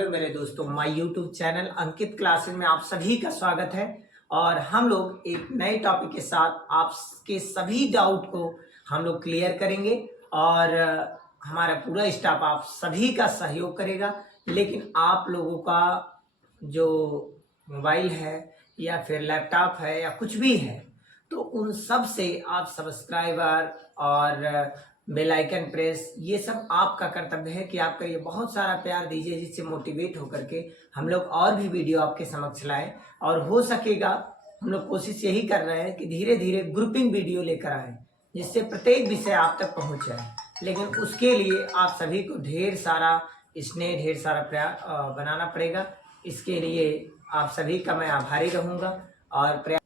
Hello मेरे दोस्तों, my YouTube channel Ankit classes में आप सभी का स्वागत है। और हम लोग एक नए टॉपिक के साथ आपके सभी डाउट को हम लोग क्लियर करेंगे और हमारा पूरा स्टाफ आप सभी का सहयोग करेगा। लेकिन आप लोगों का जो मोबाइल है या फिर लैपटॉप है या कुछ भी है, तो उन सब से आप सब्सक्राइबर और बेल आइकन प्रेस, ये सब आपका कर्तव्य है कि आप करिए। बहुत सारा प्यार दीजिए जिससे मोटिवेट होकर के हम लोग और भी वीडियो आपके समक्ष लाएं। और हो सकेगा हम लोग कोशिश यही कर रहे हैं कि धीरे धीरे ग्रुपिंग वीडियो लेकर आएं जिससे प्रत्येक विषय आप तक पहुंच जाए। लेकिन उसके लिए आप सभी को ढेर सारा स्नेह, ढेर सारा प्यार बनाना पड़ेगा। इसके लिए आप सभी का मैं आभारी रहूँगा। और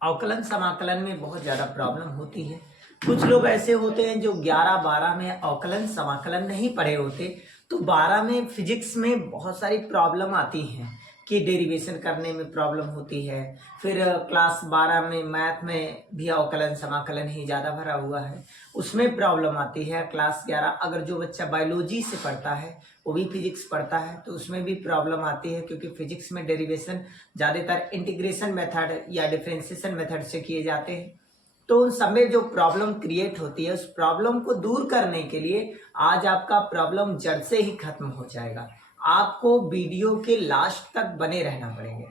अवकलन समाकलन में बहुत ज़्यादा प्रॉब्लम होती है। कुछ लोग ऐसे होते हैं जो 11-12 में अवकलन समाकलन नहीं पढ़े होते, तो 12 में फिजिक्स में बहुत सारी प्रॉब्लम आती हैं कि डेरिवेशन करने में प्रॉब्लम होती है। फिर क्लास 12 में मैथ में भी अवकलन समाकलन ही ज़्यादा भरा हुआ है, उसमें प्रॉब्लम आती है। क्लास 11 अगर जो बच्चा बायोलॉजी से पढ़ता है वो भी फिजिक्स पढ़ता है तो उसमें भी प्रॉब्लम आती है, क्योंकि फिजिक्स में डेरिवेशन ज़्यादातर इंटीग्रेशन मेथड या डिफरेंशिएशन मेथड से किए जाते हैं। तो उन सब में जो प्रॉब्लम क्रिएट होती है, उस प्रॉब्लम को दूर करने के लिए आज आपका प्रॉब्लम जड़ से ही खत्म हो जाएगा। आपको वीडियो के लास्ट तक बने रहना पड़ेंगे,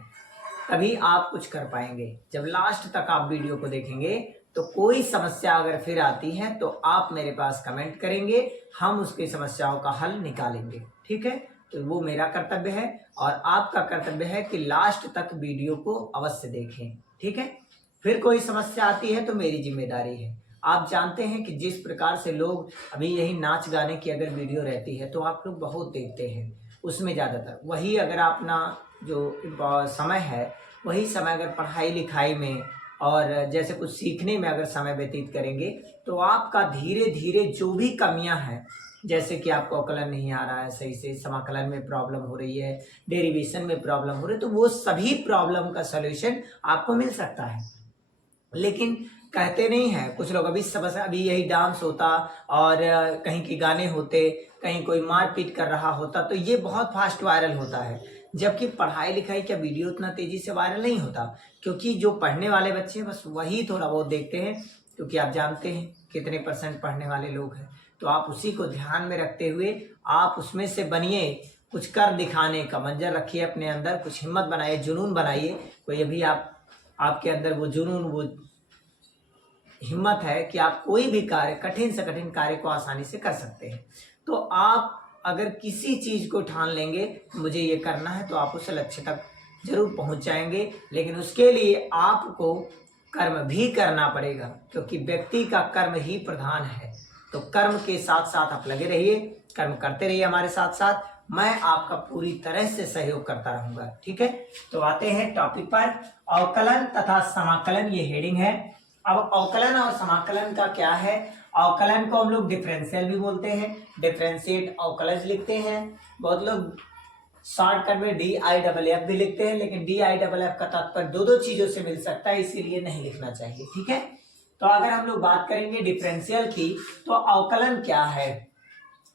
तभी आप कुछ कर पाएंगे। जब लास्ट तक आप वीडियो को देखेंगे तो कोई समस्या अगर फिर आती है तो आप मेरे पास कमेंट करेंगे, हम उसकी समस्याओं का हल निकालेंगे। ठीक है, तो वो मेरा कर्तव्य है और आपका कर्तव्य है कि लास्ट तक वीडियो को अवश्य देखें। ठीक है, फिर कोई समस्या आती है तो मेरी जिम्मेदारी है। आप जानते हैं कि जिस प्रकार से लोग अभी यही नाच गाने की अगर वीडियो रहती है तो आप लोग बहुत देखते हैं, उसमें ज़्यादातर वही अगर अपना जो समय है वही समय अगर पढ़ाई लिखाई में और जैसे कुछ सीखने में अगर समय व्यतीत करेंगे तो आपका धीरे धीरे जो भी कमियां हैं, जैसे कि आपको अवकलन नहीं आ रहा है सही से, समाकलन में प्रॉब्लम हो रही है, डेरिवेशन में प्रॉब्लम हो रही है, तो वो सभी प्रॉब्लम का सलूशन आपको मिल सकता है। लेकिन कहते नहीं है कुछ लोग, अभी यही डांस होता और कहीं के गाने होते, कहीं कोई मारपीट कर रहा होता तो ये बहुत फास्ट वायरल होता है। जबकि पढ़ाई लिखाई का वीडियो उतना तेजी से वायरल नहीं होता, क्योंकि जो पढ़ने वाले बच्चे बस वही थोड़ा बहुत देखते हैं, क्योंकि आप जानते हैं कितने % पढ़ने वाले लोग हैं। तो आप उसी को ध्यान में रखते हुए आप उसमें से बनिए, कुछ कर दिखाने का मंजर रखिए अपने अंदर, कुछ हिम्मत बनाइए, जुनून बनाइए। कोई अभी आपके अंदर वो जुनून, वो हिम्मत है कि आप कोई भी कार्य, कठिन से कठिन कार्य को आसानी से कर सकते हैं। तो आप अगर किसी चीज को ठान लेंगे मुझे ये करना है तो आप उस लक्ष्य तक जरूर पहुंच जाएंगे। लेकिन उसके लिए आपको कर्म भी करना पड़ेगा, क्योंकि व्यक्ति का कर्म ही प्रधान है। तो कर्म के साथ साथ आप लगे रहिए, कर्म करते रहिए हमारे साथ साथ, मैं आपका पूरी तरह से सहयोग करता रहूंगा। ठीक है, तो आते हैं टॉपिक पर। अवकलन तथा समाकलन ये हेडिंग है। अब अवकलन और समाकलन का क्या है? अवकलन को हम लोग डिफरेंशियल भी बोलते हैं, डिफरेंशिएट अवकलज लिखते हैं। बहुत लोग शॉर्टकट में DIFF भी लिखते हैं, लेकिन DIFF का तात्पर्य दो चीजों से मिल सकता है, इसीलिए नहीं लिखना चाहिए। ठीक है, तो अगर हम लोग बात करेंगे डिफरेंशियल की, तो अवकलन क्या है,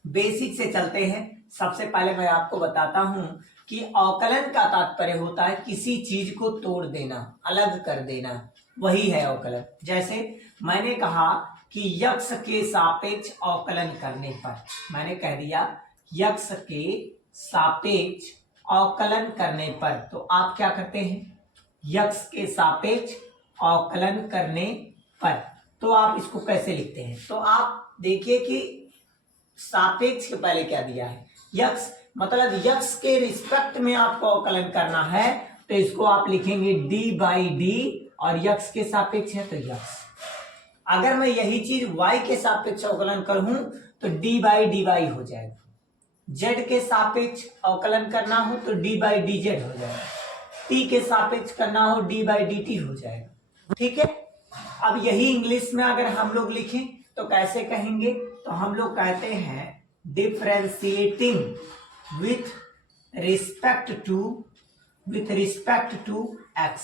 बेसिक से चलते हैं। सबसे पहले मैं आपको बताता हूं कि अवकलन का तात्पर्य होता है किसी चीज को तोड़ देना, अलग कर देना, वही है अवकलन। जैसे मैंने कहा कि यक्ष के सापेक्ष अवकलन करने पर, मैंने कह दिया यक्ष के सापेक्ष अवकलन करने पर, तो आप क्या करते हैं, यक्ष के सापेक्ष अवकलन करने पर, तो आप इसको कैसे लिखते हैं? तो आप देखिए कि सापेक्ष के पहले क्या दिया है, यक्ष, मतलब यक्ष के रिस्पेक्ट में आपको अवकलन करना है, तो इसको आप लिखेंगे d/d, और यक्ष के सापेक्ष है तो यक्ष। अगर मैं यही चीज y के सापेक्ष अवकलन करूं तो d/dy हो जाएगा। z के सापेक्ष अवकलन करना हो तो d/dz हो जाएगा। t के सापेक्ष करना हो d/dt हो जाएगा। ठीक है, अब यही इंग्लिश में अगर हम लोग लिखें तो कैसे कहेंगे? तो हम लोग कहते हैं differentiating with respect to x।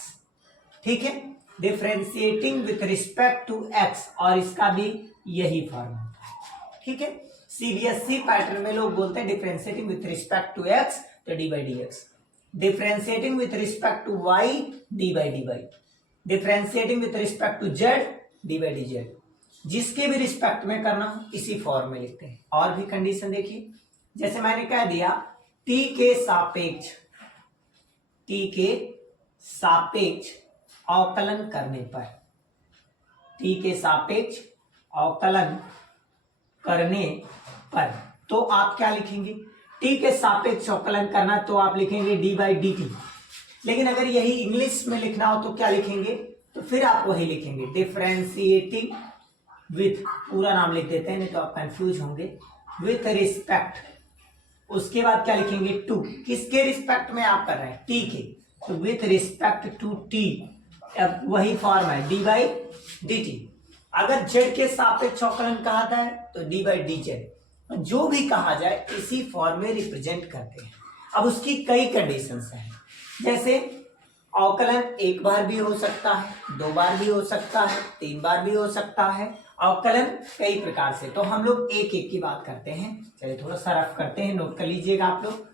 ठीक है, differentiating with respect to x, और इसका भी यही फॉर्म होता है। ठीक है, सीबीएसई पैटर्न में लोग बोलते हैं differentiating with respect to X तो D by D X, differentiating with respect to Y D by D Y, differentiating with respect to Z D by D Z. जिसके भी रिस्पेक्ट में करना हो इसी फॉर्म में लिखते हैं। और भी कंडीशन देखिए, जैसे मैंने कह दिया टी के सापेक्ष अवकलन करने पर, टी के सापेक्ष अवकलन करने पर तो आप क्या लिखेंगे, टी के सापेक्ष अवकलन करना तो आप लिखेंगे डी बाई डी टी। लेकिन अगर यही इंग्लिश में लिखना हो तो क्या लिखेंगे, तो फिर आप वही लिखेंगे डिफरेंशिएटिंग विथ, पूरा नाम लिख देते हैं नहीं तो आप कंफ्यूज होंगे, विथ रिस्पेक्ट, उसके बाद क्या लिखेंगे टू, किसके रिस्पेक्ट में आप कर रहे हैं, टी के, तो विथ रिस्पेक्ट टू टी, अब वही फॉर्म है डी बाई डी टी। अगर जेड के सापेक्ष अवकलन कहा जाए तो डी बाई डी जेड, जो भी कहा जाए इसी फॉर्म में रिप्रेजेंट करते हैं। अब उसकी कई कंडीशंस हैं, जैसे अवकलन एक बार भी हो सकता है, 2 बार भी हो सकता है, 3 बार भी हो सकता है, अवकलन कई प्रकार से। तो हम लोग एक एक की बात करते हैं। चलिए थोड़ा सा रफ करते हैं, नोट कर लीजिएगा आप लोग।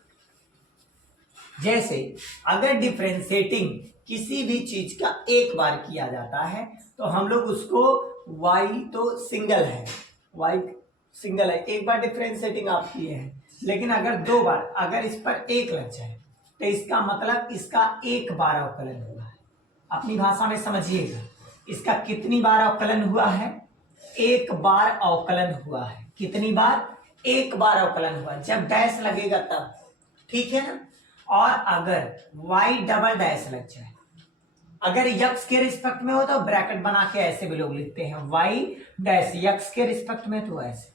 जैसे अगर डिफरेंशिएटिंग किसी भी चीज का एक बार किया जाता है तो हम लोग उसको y तो सिंगल है, y सिंगल है, एक बार डिफरेंशिएटिंग आप किए हैं, लेकिन अगर 2 बार अगर इस पर 1 लग जाए तो इसका मतलब इसका एक बार अवकलन हुआ है। अपनी भाषा में समझिएगा, इसका कितनी बार अवकलन हुआ है, एक बार अवकलन हुआ है। कितनी बार, एक बार अवकलन हुआ, जब डैश लगेगा तब, ठीक है ना। और अगर y डबल डैश लग जाए, अगर यक्स के रिस्पेक्ट में हो तो ब्रैकेट बना के ऐसे भी लोग लिखते हैं y डैश, यक्स के रिस्पेक्ट में तो ऐसे,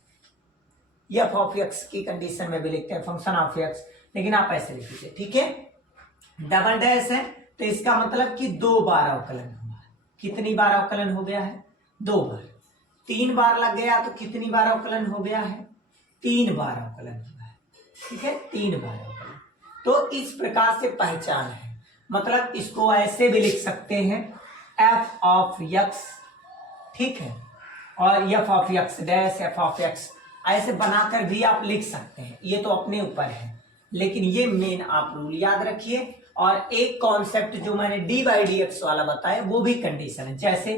एफ ऑफ एक्स की कंडीशन में भी लिखते हैं फंक्शन ऑफ एक्स, लेकिन आप ऐसे लिख लीजिए, ठीक है। डबल डैश है तो इसका मतलब कि 2 बार अवकलन हुआ है। कितनी बार अवकलन हो गया है, 2 बार। 3 बार लग गया तो कितनी बार अवकलन हो गया है, 3 बार अवकलन हुआ है, ठीक है, 3 बार अवकलन। तो इस प्रकार से पहचान है, मतलब इसको ऐसे भी लिख सकते हैं एफ ऑफ एक्स, ठीक है, और F of x dash, F of x, ऐसे बनाकर भी आप लिख सकते हैं, ये तो अपने ऊपर है। लेकिन ये मेन आप रूल याद रखिए। और एक कॉन्सेप्ट जो मैंने डी बाई डी एक्स वाला बताया वो भी कंडीशन है। जैसे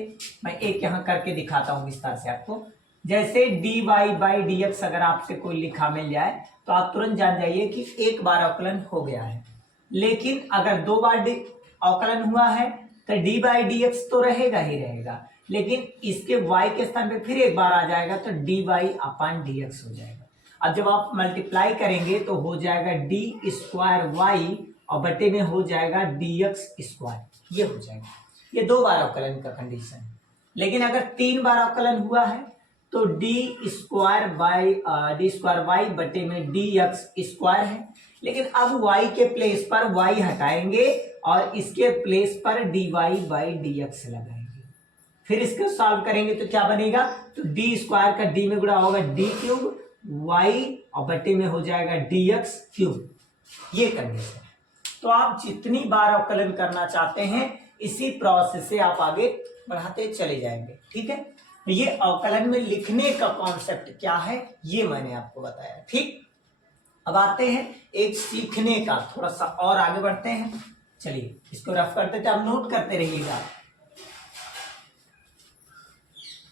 मैं एक यहाँ करके दिखाता हूँ विस्तार से आपको। जैसे D Y by D X अगर आपसे कोई लिखा मिल जाए तो आप तुरंत जान जाइए कि एक बार अवकलन हो गया है। लेकिन अगर 2 बार अवकलन हुआ है तो डी बाई डी एक्स तो रहेगा ही रहेगा, लेकिन इसके y के स्थान पे फिर एक बार आ जाएगा तो D Y upon D X हो जाएगा। अब जब आप मल्टीप्लाई करेंगे तो हो जाएगा डी स्क्वायर वाई और बटे में हो जाएगा डी एक्स स्क्वायर, ये हो जाएगा। ये 2 बार अवकलन का कंडीशन है। लेकिन अगर 3 बार अवकलन हुआ है तो डी स्क्वायर वाई बटे में डी एक्स स्क्वायर है। लेकिन अब y के प्लेस पर y हटाएंगे और इसके प्लेस पर D Y by D X लगाएंगे। फिर इसको सॉल्व करेंगे तो क्या बनेगा, तो डी स्क्वायर का डी में गुणा होगा डी क्यूब, y और बटे में हो जाएगा डी एक्स क्यूब। ये कंडीशन है। तो आप जितनी बार अवकलन करना चाहते हैं इसी प्रोसेस से आप आगे बढ़ाते चले जाएंगे, ठीक है। ये अवकलन में लिखने का कॉन्सेप्ट क्या है ये मैंने आपको बताया, ठीक। अब आते हैं एक सीखने का, थोड़ा सा और आगे बढ़ते हैं। चलिए इसको रफ करते थे, आप नोट करते रहिएगा।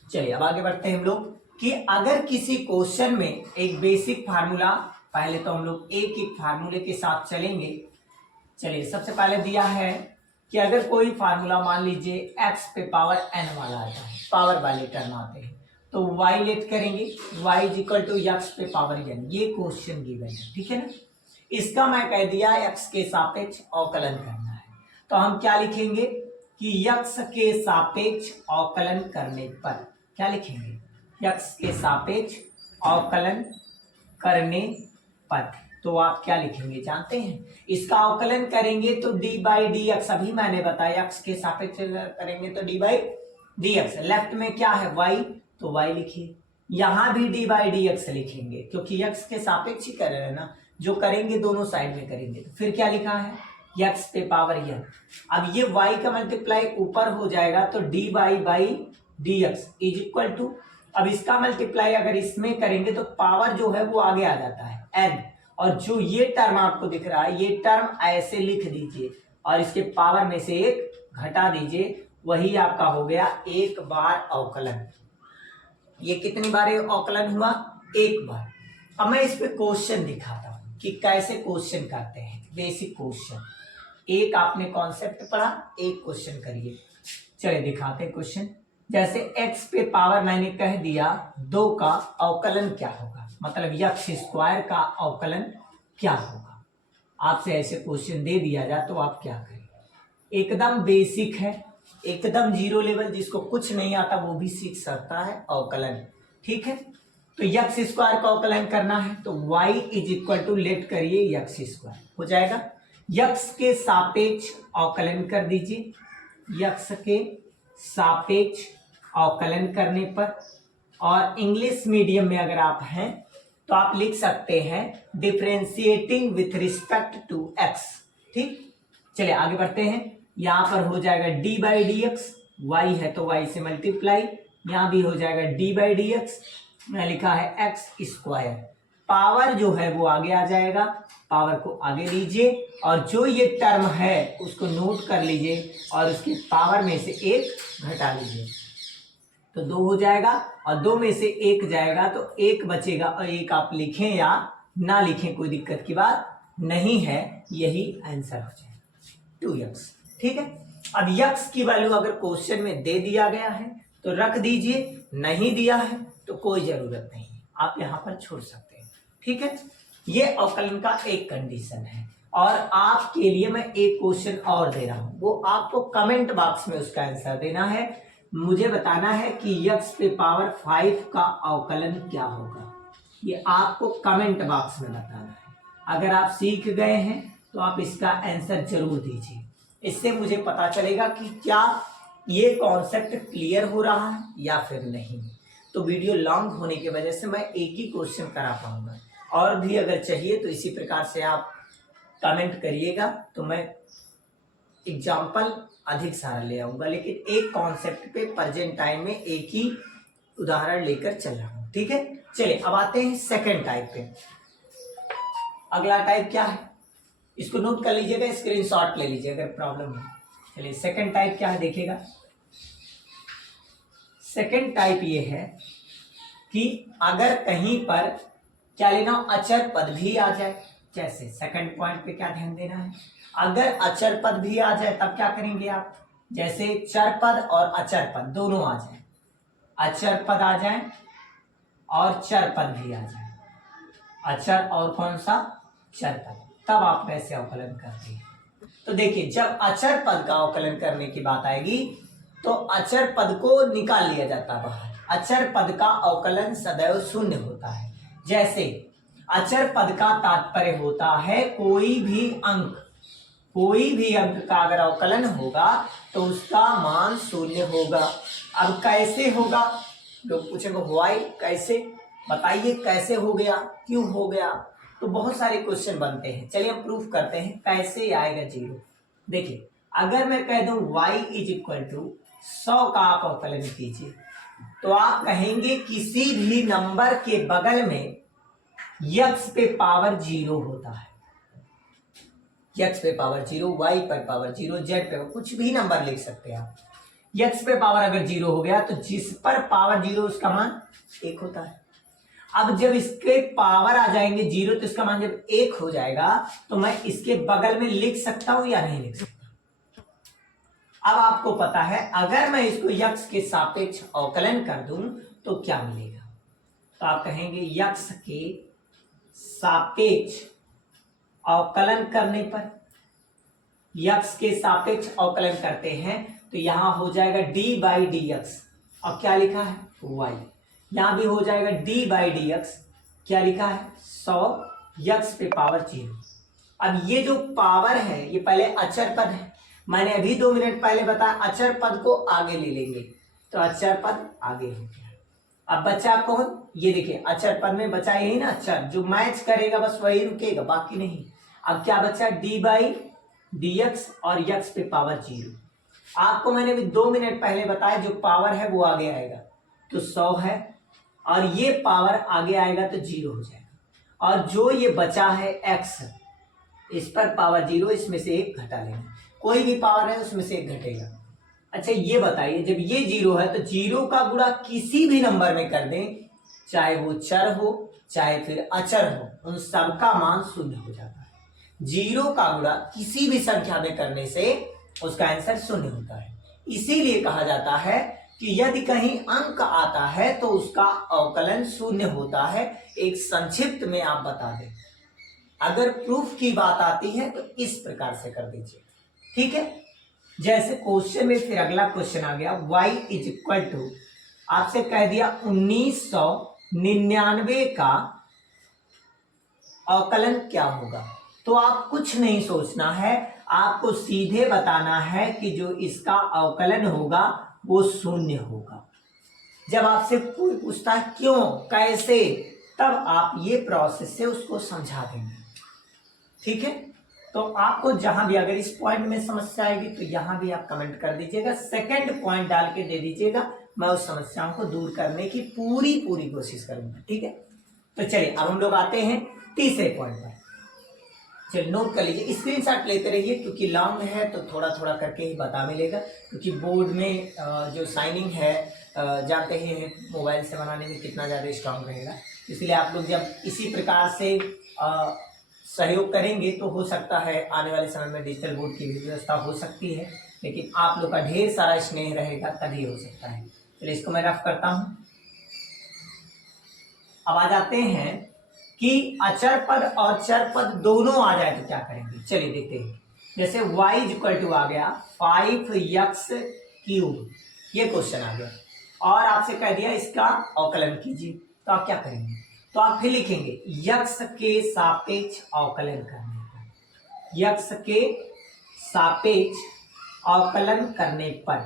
चलिए अब आगे बढ़ते हैं हम लोग कि अगर किसी क्वेश्चन में एक बेसिक फार्मूला, पहले तो हम लोग एक एक फार्मूले के साथ चलेंगे। चलिए सबसे पहले दिया है कि अगर कोई फार्मूला मान लीजिए x पे पावर n वाला आता है, पावर वाले टर्म आते हैं, तो y लेट करेंगे, y is equal to x पे पावर n, ये क्वेश्चन गिवन है, ठीक है ना। इसका मैं कह दिया x के सापेक्ष अवकलन करना है, तो हम क्या लिखेंगे कि x के सापेक्ष अवकलन करने पर क्या लिखेंगे, x के सापेक्ष अवकलन करने पर, तो आप क्या लिखेंगे जानते हैं। इसका अवकलन करेंगे तो डी बाई डी एक्स, अभी मैंने बताया x के सापेक्ष करेंगे तो D by D x. Left में क्या है y, तो y लिखिए, यहां भी डी बाई डी एक्स लिखेंगे क्योंकि x के सापेक्ष ही कर रहे हैं ना, जो करेंगे दोनों साइड में करेंगे। तो फिर क्या लिखा है x पे पावर n, अब ये y का मल्टीप्लाई ऊपर हो जाएगा तो D Y by D X is equal to अब इसका मल्टीप्लाई अगर इसमें करेंगे तो पावर जो है वो आगे आ जाता है n, और जो ये टर्म आपको दिख रहा है ये टर्म ऐसे लिख दीजिए और इसके पावर में से एक घटा दीजिए, वही आपका हो गया एक बार अवकलन। ये कितनी बार अवकलन हुआ? एक बार। अब मैं इस पे क्वेश्चन दिखाता हूं कि कैसे क्वेश्चन करते हैं, बेसिक क्वेश्चन। एक आपने कॉन्सेप्ट पढ़ा, एक क्वेश्चन करिए। चलिए दिखाते हैं क्वेश्चन। जैसे x पे पावर मैंने कह दिया 2 का अवकलन क्या होगा, मतलब x स्क्वायर का अवकलन क्या होगा। आपसे ऐसे क्वेश्चन दे दिया जाए तो आप क्या करें? एकदम बेसिक है, एकदम जीरो लेवल, जिसको कुछ नहीं आता वो भी सीख सकता है अवकलन। ठीक है, तो x स्क्वायर का अवकलन करना है तो y is equal to let करिए x स्क्वायर हो जाएगा। x के सापेक्ष अवकलन कर दीजिए, x के सापेक्ष अवकलन करने पर, और इंग्लिश मीडियम में अगर आप हैं तो आप लिख सकते हैं differentiating with respect to x। ठीक, चलिए आगे बढ़ते हैं। यहां पर हो जाएगा d by D X, Y है तो y से मल्टीप्लाई, यहां भी हो जाएगा d बाई डी एक्स, मैं लिखा है x स्क्वायर। पावर जो है वो आगे आ जाएगा, पावर को आगे लीजिए और जो ये टर्म है उसको नोट कर लीजिए और उसकी पावर में से एक घटा लीजिए तो 2 हो जाएगा, और 2 में से 1 जाएगा तो 1 बचेगा, और 1 आप लिखें या ना लिखें कोई दिक्कत की बात नहीं है, यही आंसर हो जाएगा 2x। ठीक है, अब x की वैल्यू अगर क्वेश्चन में दे दिया गया है तो रख दीजिए, नहीं दिया है तो कोई जरूरत नहीं है, आप यहां पर छोड़ सकते हैं। ठीक है, ये अवकलन का एक कंडीशन है। और आपके लिए मैं एक क्वेश्चन और दे रहा हूं, वो आपको कमेंट बॉक्स में उसका आंसर देना है। मुझे बताना है कि x पे पावर 5 का अवकलन क्या होगा, ये आपको कमेंट बॉक्स में बताना है। अगर आप सीख गए हैं तो आप इसका आंसर जरूर दीजिए, इससे मुझे पता चलेगा कि क्या ये कॉन्सेप्ट क्लियर हो रहा है या फिर नहीं। तो वीडियो लॉन्ग होने की वजह से मैं एक ही क्वेश्चन करा पाऊंगा, और भी अगर चाहिए तो इसी प्रकार से आप कमेंट करिएगा तो मैं एग्जाम्पल अधिक सारा ले आऊंगा, लेकिन एक कॉन्सेप्ट पे प्रेजेंट टाइम में एक ही उदाहरण लेकर चल रहा हूं। ठीक है, चलिए अब आते हैं सेकंड टाइप पे। अगला टाइप क्या है इसको नोट कर लीजिएगा, स्क्रीनशॉट ले लीजिएगा अगर प्रॉब्लम है। चलिए सेकंड टाइप क्या है देखिएगा। सेकंड टाइप ये है कि अगर कहीं पर क्या लेना, अचर पद भी आ जाए। जैसे सेकंड पॉइंट पे क्या ध्यान देना है, अगर अचर पद भी आ जाए तब क्या करेंगे आप, जैसे चर पद और अचर पद दोनों आ जाए, अचर पद आ जाए और चर पद भी आ जाए, अचर और कौन सा, चर पद, तब आप कैसे अवकलन करते हैं। तो देखिए जब अचर पद का अवकलन करने की बात आएगी तो अचर पद को निकाल लिया जाता है बाहर। अचर पद का अवकलन सदैव शून्य होता है। जैसे अचर पद का तात्पर्य होता है कोई भी अंक का अगर अवकलन होगा तो उसका मान शून्य होगा। अब कैसे होगा, लोग पूछेंगे व्हाई, कैसे बताइए, कैसे हो गया, क्यों हो गया, तो बहुत सारे क्वेश्चन बनते हैं। चलिए हम प्रूफ करते हैं कैसे आएगा 0। देखिए अगर मैं कह दूं y इज इक्वल टू 100 का आप अवकलन कीजिए तो आप कहेंगे किसी भी नंबर के बगल में x पे पावर 0 होता है, x पे पावर 0, y पर पावर 0, z पे कुछ भी नंबर लिख सकते हैं आप। x पे पावर अगर 0 हो गया तो जिस पर पावर 0 उसका मान 1 होता है। अब जब इसके पावर आ जाएंगे 0 तो इसका मान जब 1 हो जाएगा तो मैं इसके बगल में लिख सकता हूं या नहीं लिख सकता। अब आपको पता है अगर मैं इसको x के सापेक्ष अवकलन कर दूं तो क्या मिलेगा, तो आप कहेंगे x के सापेक्ष अवकलन करने पर, x के सापेक्ष अवकलन करते हैं तो यहां हो जाएगा d बाई डी एक्स, और क्या लिखा है y, यहां भी हो जाएगा d बाई डी एक्स, क्या लिखा है 100 x पे पावर 0। अब ये जो पावर है ये पहले अचर पद है, मैंने अभी 2 मिनट पहले बताया अचर पद को आगे ले लेंगे तो अचर पद आगे हो गया। अब बचा कौन, ये देखिए अचर पद में बचा यही ना अचर, जो मैच करेगा बस वही रुकेगा बाकी नहीं। अब क्या बचा d बाई डी एक्स और x पे पावर 0। आपको मैंने भी 2 मिनट पहले बताया जो पावर है वो आगे आएगा तो 100 है और ये पावर आगे आएगा तो 0 हो जाएगा। और जो ये बचा है x, इस पर पावर 0, इसमें से एक घटा लेंगे। कोई भी पावर है उसमें से एक घटेगा। अच्छा ये बताइए, जब ये 0 है तो 0 का गुणा किसी भी नंबर में कर दें, चाहे वो चर हो चाहे फिर अचर हो, उन सबका मान 0 हो जाता है। 0 का गुणा किसी भी संख्या में करने से उसका आंसर 0 होता है। इसीलिए कहा जाता है कि यदि कहीं अंक आता है तो उसका अवकलन 0 होता है। एक संक्षिप्त में आप बता दें। अगर प्रूफ की बात आती है तो इस प्रकार से कर दीजिए, ठीक है। जैसे क्वेश्चन में फिर अगला क्वेश्चन आ गया, y इज इक्वल टू, आपसे कह दिया 1999 का अवकलन क्या होगा। तो आप कुछ नहीं सोचना है, आपको सीधे बताना है कि जो इसका अवकलन होगा वो 0 होगा। जब आपसे कोई पूछता है क्यों कैसे, तब आप ये प्रोसेस से उसको समझा देंगे, ठीक है। तो आपको जहां भी अगर इस पॉइंट में समस्या आएगी तो यहां भी आप कमेंट कर दीजिएगा, सेकंड पॉइंट डाल के दे दीजिएगा, मैं उस समस्याओं को दूर करने की पूरी कोशिश करूंगा, ठीक है। तो चलिए अब हम लोग आते हैं तीसरे पॉइंट पर। चलिए नोट कर लीजिए, स्क्रीनशॉट लेते रहिए, क्योंकि लॉन्ग है तो थोड़ा थोड़ा करके ही बता मिलेगा, क्योंकि बोर्ड में जो साइनिंग है जानते ही हैं मोबाइल से बनाने में कितना ज़्यादा स्ट्रांग रहेगा। इसलिए आप लोग जब इसी प्रकार से सहयोग करेंगे तो हो सकता है आने वाले समय में डिजिटल बोर्ड की भी व्यवस्था हो सकती है, लेकिन आप लोग का ढेर सारा स्नेह रहेगा तभी हो सकता है। चलिए इसको मैं रफ करता हूँ। अब आ जाते हैं कि अचर पद और चर पद दोनों आ जाए तो क्या करेंगे। चलिए देखते हैं। जैसे y इक्वल टू आ गया 5x क्यूब, ये क्वेश्चन आ गया और आपसे कह दिया इसका अवकलन कीजिए, तो आप क्या करेंगे। तो आप फिर लिखेंगे x के सापेक्ष अवकलन करने पर, x के सापेक्ष अवकलन करने पर।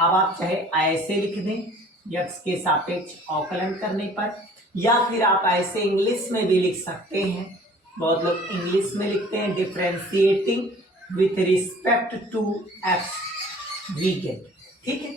अब आप चाहे ऐसे लिख दें x के सापेक्ष अवकलन करने पर, या फिर आप ऐसे इंग्लिश में भी लिख सकते हैं। बहुत लोग इंग्लिश में लिखते हैं differentiating with respect to x we get, ठीक है।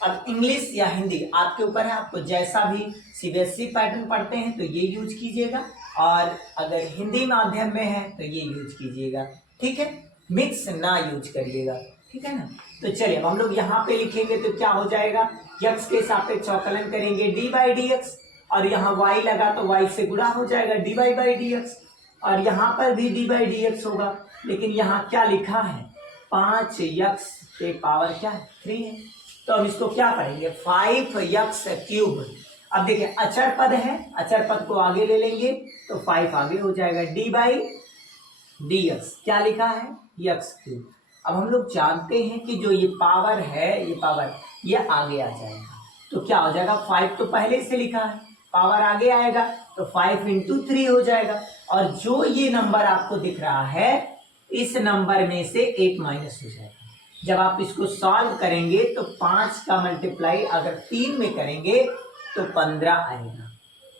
अब इंग्लिश या हिंदी आपके ऊपर है, आपको जैसा भी सीबीएसई पैटर्न पढ़ते हैं तो ये यूज कीजिएगा, और अगर हिंदी माध्यम में है तो ये यूज कीजिएगा, ठीक है। मिक्स ना यूज करिएगा, ठीक है ना। तो चलिए अब हम लोग यहाँ पे लिखेंगे तो क्या हो जाएगा, x के सापेक्ष अवकलन करेंगे dy बाई डी एक्स, और यहाँ y लगा तो y से गुणा हो जाएगा dy बाई डी एक्स, और यहाँ पर भी dy बाई डी एक्स होगा। लेकिन यहाँ क्या लिखा है, 5x के पावर क्या है 3 है, तो अब इसको क्या करेंगे 5x क्यूब। अब देखिए अचर पद है, अचर पद को आगे ले लेंगे तो 5 आगे हो जाएगा डी बाई डी एक्स, क्या लिखा है x क्यूब। अब हम लोग जानते हैं कि जो ये पावर है, ये पावर ये आगे आ जाएगा, तो क्या हो जाएगा 5 तो पहले से लिखा है, पावर आगे आएगा तो 5 इंटू 3 हो जाएगा। और जो ये नंबर आपको दिख रहा है इस नंबर में से एक माइनस हो जाएगा। जब आप इसको सॉल्व करेंगे तो 5 का मल्टीप्लाई अगर 3 में करेंगे तो 15 आएगा।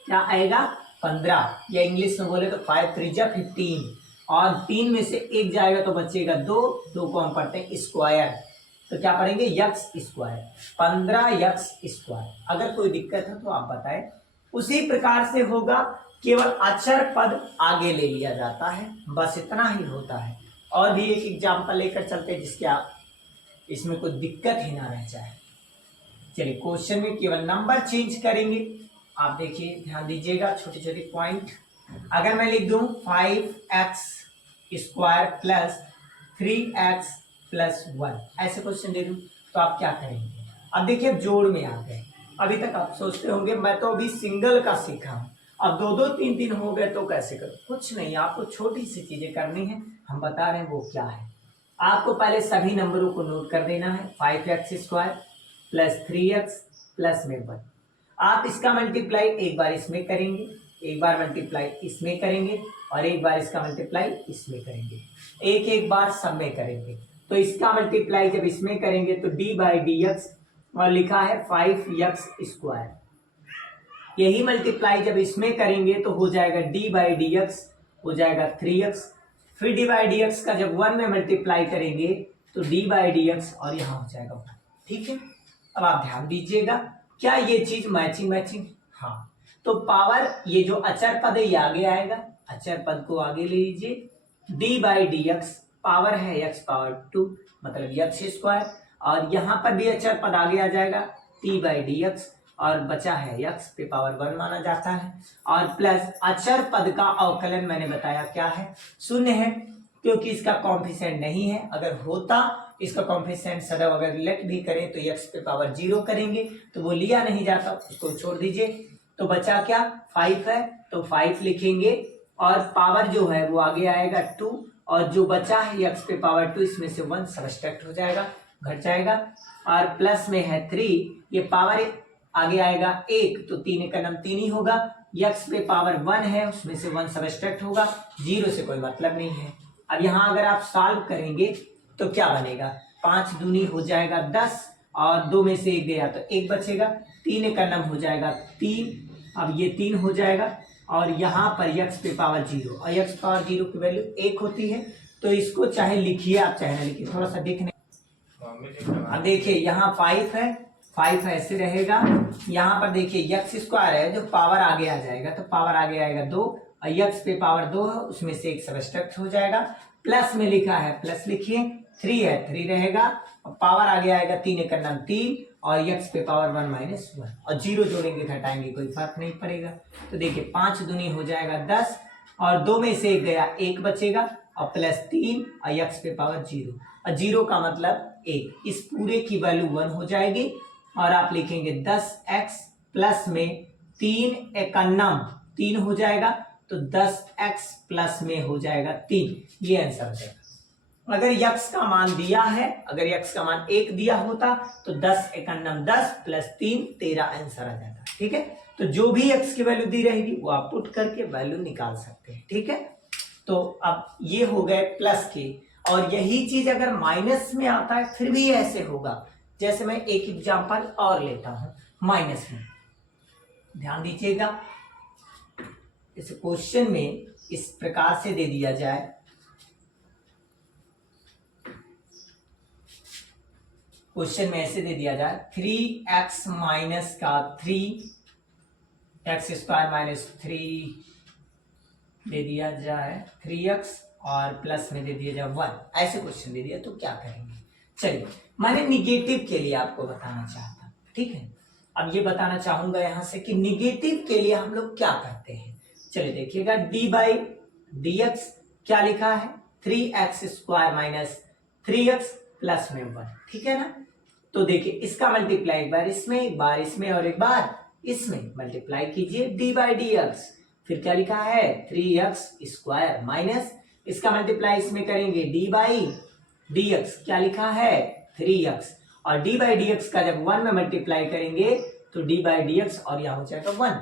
क्या आएगा 15, या इंग्लिश में बोले तो 5 3 जा 15, और 3 में से एक जाएगा तो बचेगा 2, 2 को हम पढ़ते हैं स्क्वायर, तो क्या पढ़ेंगे x स्क्वायर, 15x स्क्वायर। अगर कोई दिक्कत है तो आप बताएं। उसी प्रकार से होगा, केवल अचर पद आगे ले लिया जाता है, बस इतना ही होता है। और भी एक एग्जाम्पल लेकर चलते हैं जिसके आप इसमें कोई दिक्कत ही ना रह जाए। चलिए क्वेश्चन में केवल नंबर चेंज करेंगे, आप देखिए ध्यान दीजिएगा छोटे छोटे पॉइंट। अगर मैं लिख दूं 5x square plus 3x plus 1, ऐसे क्वेश्चन दे दूं तो आप क्या करेंगे। अब देखिए अब जोड़ में आ गए। अभी तक आप सोचते होंगे मैं तो अभी सिंगल का सीखा हूं, अब 2 2 3 3 हो गए तो कैसे करूं। कुछ नहीं, आपको छोटी सी चीजें करनी है, हम बता रहे हैं वो क्या है। आपको पहले सभी नंबरों को नोट कर देना है, 5x square plus 3x plus में 1। आप इसका मल्टीप्लाई एक बार इसमें करेंगे, एक बार मल्टीप्लाई इसमें करेंगे, और एक बार इसका मल्टीप्लाई इसमें करेंगे, एक एक बार सब में करेंगे। तो इसका मल्टीप्लाई जब इसमें करेंगे तो डी बाई डी एक्स, और लिखा है 5x स्क्वायर। यही मल्टीप्लाई जब इसमें करेंगे तो हो जाएगा डी बाई डी एक्स, हो जाएगा 3x। फिर डी बाई डी एक्स का जब 1 में मल्टीप्लाई करेंगे तो डी बाई डी एक्स, और यहाँ हो जाएगा 1, ठीक है। अब आप ध्यान दीजिएगा, क्या ये चीज मैचिंग? हाँ, तो पावर ये जो अचर पद है ये आगे आएगा, अचर पद को आगे ले लीजिए, D by D x, power है एक्स पावर 2 मतलब एक्स स्क्वायर, और यहाँ पर भी अचर पद आगे आ जाएगा टी बाई डी एक्स, और बचा है एक्स पे पावर 1 माना जाता है, और प्लस अचर पद का अवकलन मैंने बताया क्या है, शून्य है, क्योंकि इसका कॉम्फिशिएंट नहीं है। अगर होता इसका कॉम्फिशिएंट सदैव अगर लेट भी करें तो एक्स पे पावर 0 करेंगे, तो वो लिया नहीं जाता, उसको छोड़ दीजिए। तो बचा क्या, 5 है, तो 5 लिखेंगे, और पावर जो है वो आगे आएगा 2, और जो बचा है एक्स पे पावर 2 इसमें से 1 सबट्रैक्ट हो जाएगा, घट जाएगा, और प्लस में है 3, ये पावर आगे आएगा 1, तो 3 का नाम 3 ही होगा, एक्स पे पावर 1 है उसमें से 1 सबट्रैक्ट होगा, 0 से कोई मतलब नहीं है। अब यहाँ अगर आप सॉल्व करेंगे तो क्या बनेगा, 5 दूनी हो जाएगा 10, और 2 में से 1 गया तो 1 बचेगा, 3 का नाम हो जाएगा 3, अब ये 3 हो जाएगा, और यहाँ पर x पे पावर 0, और x पावर 0 की वैल्यू 1 होती है, तो इसको चाहे लिखिए आप चाहे ना लिखिए, थोड़ा सा देखने। अब देखिए यहाँ 5 है, 5 ऐसे रहेगा, यहाँ पर देखिए x स्क्वायर है जो पावर आगे आ जाएगा, तो पावर आगे आएगा 2, और x पे पावर 2 है उसमें से 1 सबट्रैक्ट हो जाएगा, प्लस में लिखा है प्लस लिखिए, 3 है 3 रहेगा, और पावर आगे आएगा 3 का नाम 3, और x पे पावर 1 माइनस 1, और 0 जोड़ेंगे घटाएंगे कोई फर्क नहीं पड़ेगा। तो देखिए 5 दूनी हो जाएगा 10, और 2 में से 1 गया 1 बचेगा, और प्लस 3 और x पे पावर 0, और 0 का मतलब 1, इस पूरे की वैल्यू 1 हो जाएगी, और आप लिखेंगे 10x प्लस में 3 एकन्नम 3 हो जाएगा, तो 10x प्लस में हो जाएगा 3, ये आंसर हो जाएगा। अगर x का मान दिया है, अगर x का मान 1 दिया होता तो 10 एकन्नम 10 प्लस 3 13 आंसर आ जाता, ठीक है। तो जो भी x की वैल्यू दी रहेगी वो आप पुट करके वैल्यू निकाल सकते हैं, ठीक है। तो अब ये हो गए प्लस के, और यही चीज अगर माइनस में आता है फिर भी ऐसे होगा। जैसे मैं एक एग्जांपल और लेता हूं माइनस में, ध्यान दीजिएगा, इस क्वेश्चन में इस प्रकार से दे दिया जाए, क्वेश्चन में ऐसे दे दिया जाए 3x माइनस का 3x स्क्वायर माइनस 3 दे दिया जाए 3x, और प्लस में दे दिया जाए 1, ऐसे क्वेश्चन दे दिया तो क्या करेंगे। चलिए मैंने निगेटिव के लिए आपको बताना चाहता, ठीक है। अब ये बताना चाहूंगा यहां से कि निगेटिव के लिए हम लोग क्या करते हैं। चलिए देखिएगा, डी बाई डी एक्स क्या लिखा है, 3x square minus 3x plus में 1, ठीक है ना। तो देखिए इसका मल्टीप्लाई एक बार इसमें, एक बार इसमें, और एक बार इसमें मल्टीप्लाई कीजिए डी बाई डी एक्स, फिर क्या लिखा है 3x स्क्वायर माइनस, इसका मल्टीप्लाई इसमें करेंगे डी बाई डी एक्स, क्या लिखा है 3x, और डी बाई डी एक्स का जब 1 में मल्टीप्लाई करेंगे तो डी बाई डी एक्स, और यहां हो जाएगा 1।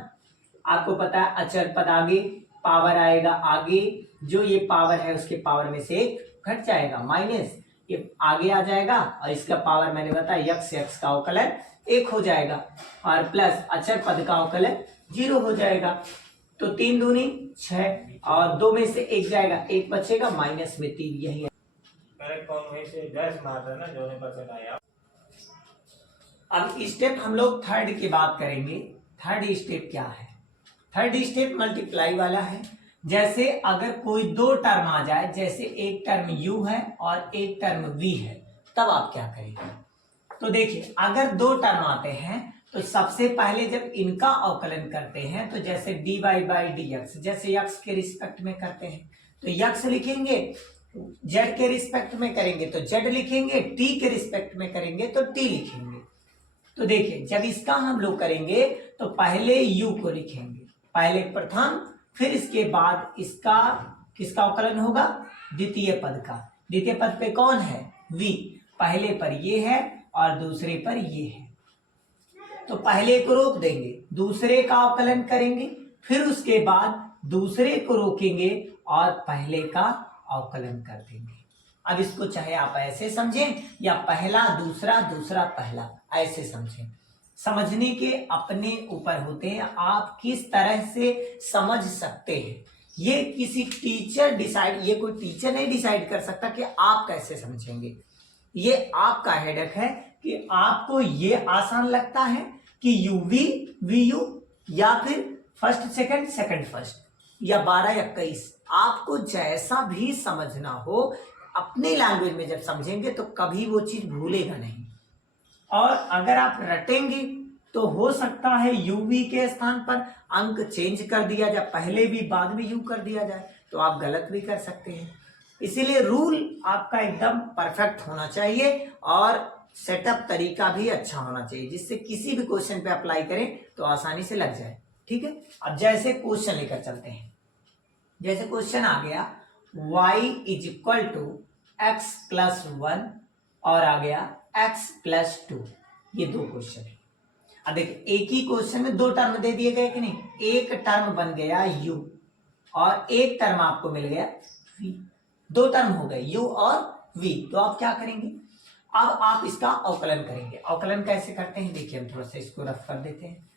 आपको पता है अचर पद आगे, पावर आएगा आगे, जो ये पावर है उसके पावर में से 1 घट जाएगा, माइनस ये आगे आ जाएगा, और इसका पावर मैंने बताया x का अवकलन 1 हो जाएगा, और प्लस अचर पद का अवकलन 0 हो जाएगा। तो 3 दूनी 6, और 2 में से 1 जाएगा 1 बचेगा, माइनस में 3, यही है। अब स्टेप हम लोग थर्ड की बात करेंगे। थर्ड स्टेप क्या है, थर्ड स्टेप मल्टीप्लाई वाला है। जैसे अगर कोई 2 टर्म आ जाए, जैसे एक टर्म u है और एक टर्म v है, तब आप क्या करेंगे। तो देखिए अगर 2 टर्म आते हैं तो सबसे पहले जब इनका अवकलन करते हैं तो जैसे dy बाई डी एक्स, जैसे x के रिस्पेक्ट में करते हैं तो x लिखेंगे, z के रिस्पेक्ट में करेंगे तो z लिखेंगे, t के रिस्पेक्ट में करेंगे तो t लिखेंगे। तो देखिए जब इसका हम लोग करेंगे तो पहले u को लिखेंगे, पहले प्रथम, फिर इसके बाद इसका किसका अवकलन होगा, द्वितीय पद का। द्वितीय पद पे कौन है, v, पहले पर ये है और दूसरे पर ये है, तो पहले को रोक देंगे, दूसरे का अवकलन करेंगे, फिर उसके बाद दूसरे को रोकेंगे और पहले का अवकलन कर देंगे। अब इसको चाहे आप ऐसे समझें या पहला दूसरा दूसरा पहला ऐसे समझें, समझने के अपने ऊपर होते हैं, आप किस तरह से समझ सकते हैं। ये किसी टीचर डिसाइड, ये कोई टीचर नहीं डिसाइड कर सकता कि आप कैसे समझेंगे। ये आपका हेडेक है कि आपको ये आसान लगता है कि यूवी वी यू या फिर फर्स्ट सेकंड सेकंड फर्स्ट या 12 या 21, आपको जैसा भी समझना हो अपनी लैंग्वेज में जब समझेंगे तो कभी वो चीज भूलेगा नहीं। और अगर आप रटेंगे तो हो सकता है यूवी के स्थान पर अंक चेंज कर दिया जाए, पहले भी बाद में यू कर दिया जाए, तो आप गलत भी कर सकते हैं। इसीलिए रूल आपका एकदम परफेक्ट होना चाहिए और सेटअप तरीका भी अच्छा होना चाहिए, जिससे किसी भी क्वेश्चन पे अप्लाई करें तो आसानी से लग जाए। ठीक है, अब जैसे क्वेश्चन लेकर चलते हैं। जैसे क्वेश्चन आ गया y is equal to X plus 1 और आ गया x प्लस 2, ये दो क्वेश्चन है। अब देखिए एक ही क्वेश्चन में दो टर्म दे दिए गए कि नहीं, एक टर्म बन गया u और एक टर्म आपको मिल गया v, दो टर्म हो गए u और v। तो आप क्या करेंगे, अब आप इसका अवकलन करेंगे। अवकलन कैसे करते हैं देखिए, हम थोड़ा सा इसको रफ कर देते हैं।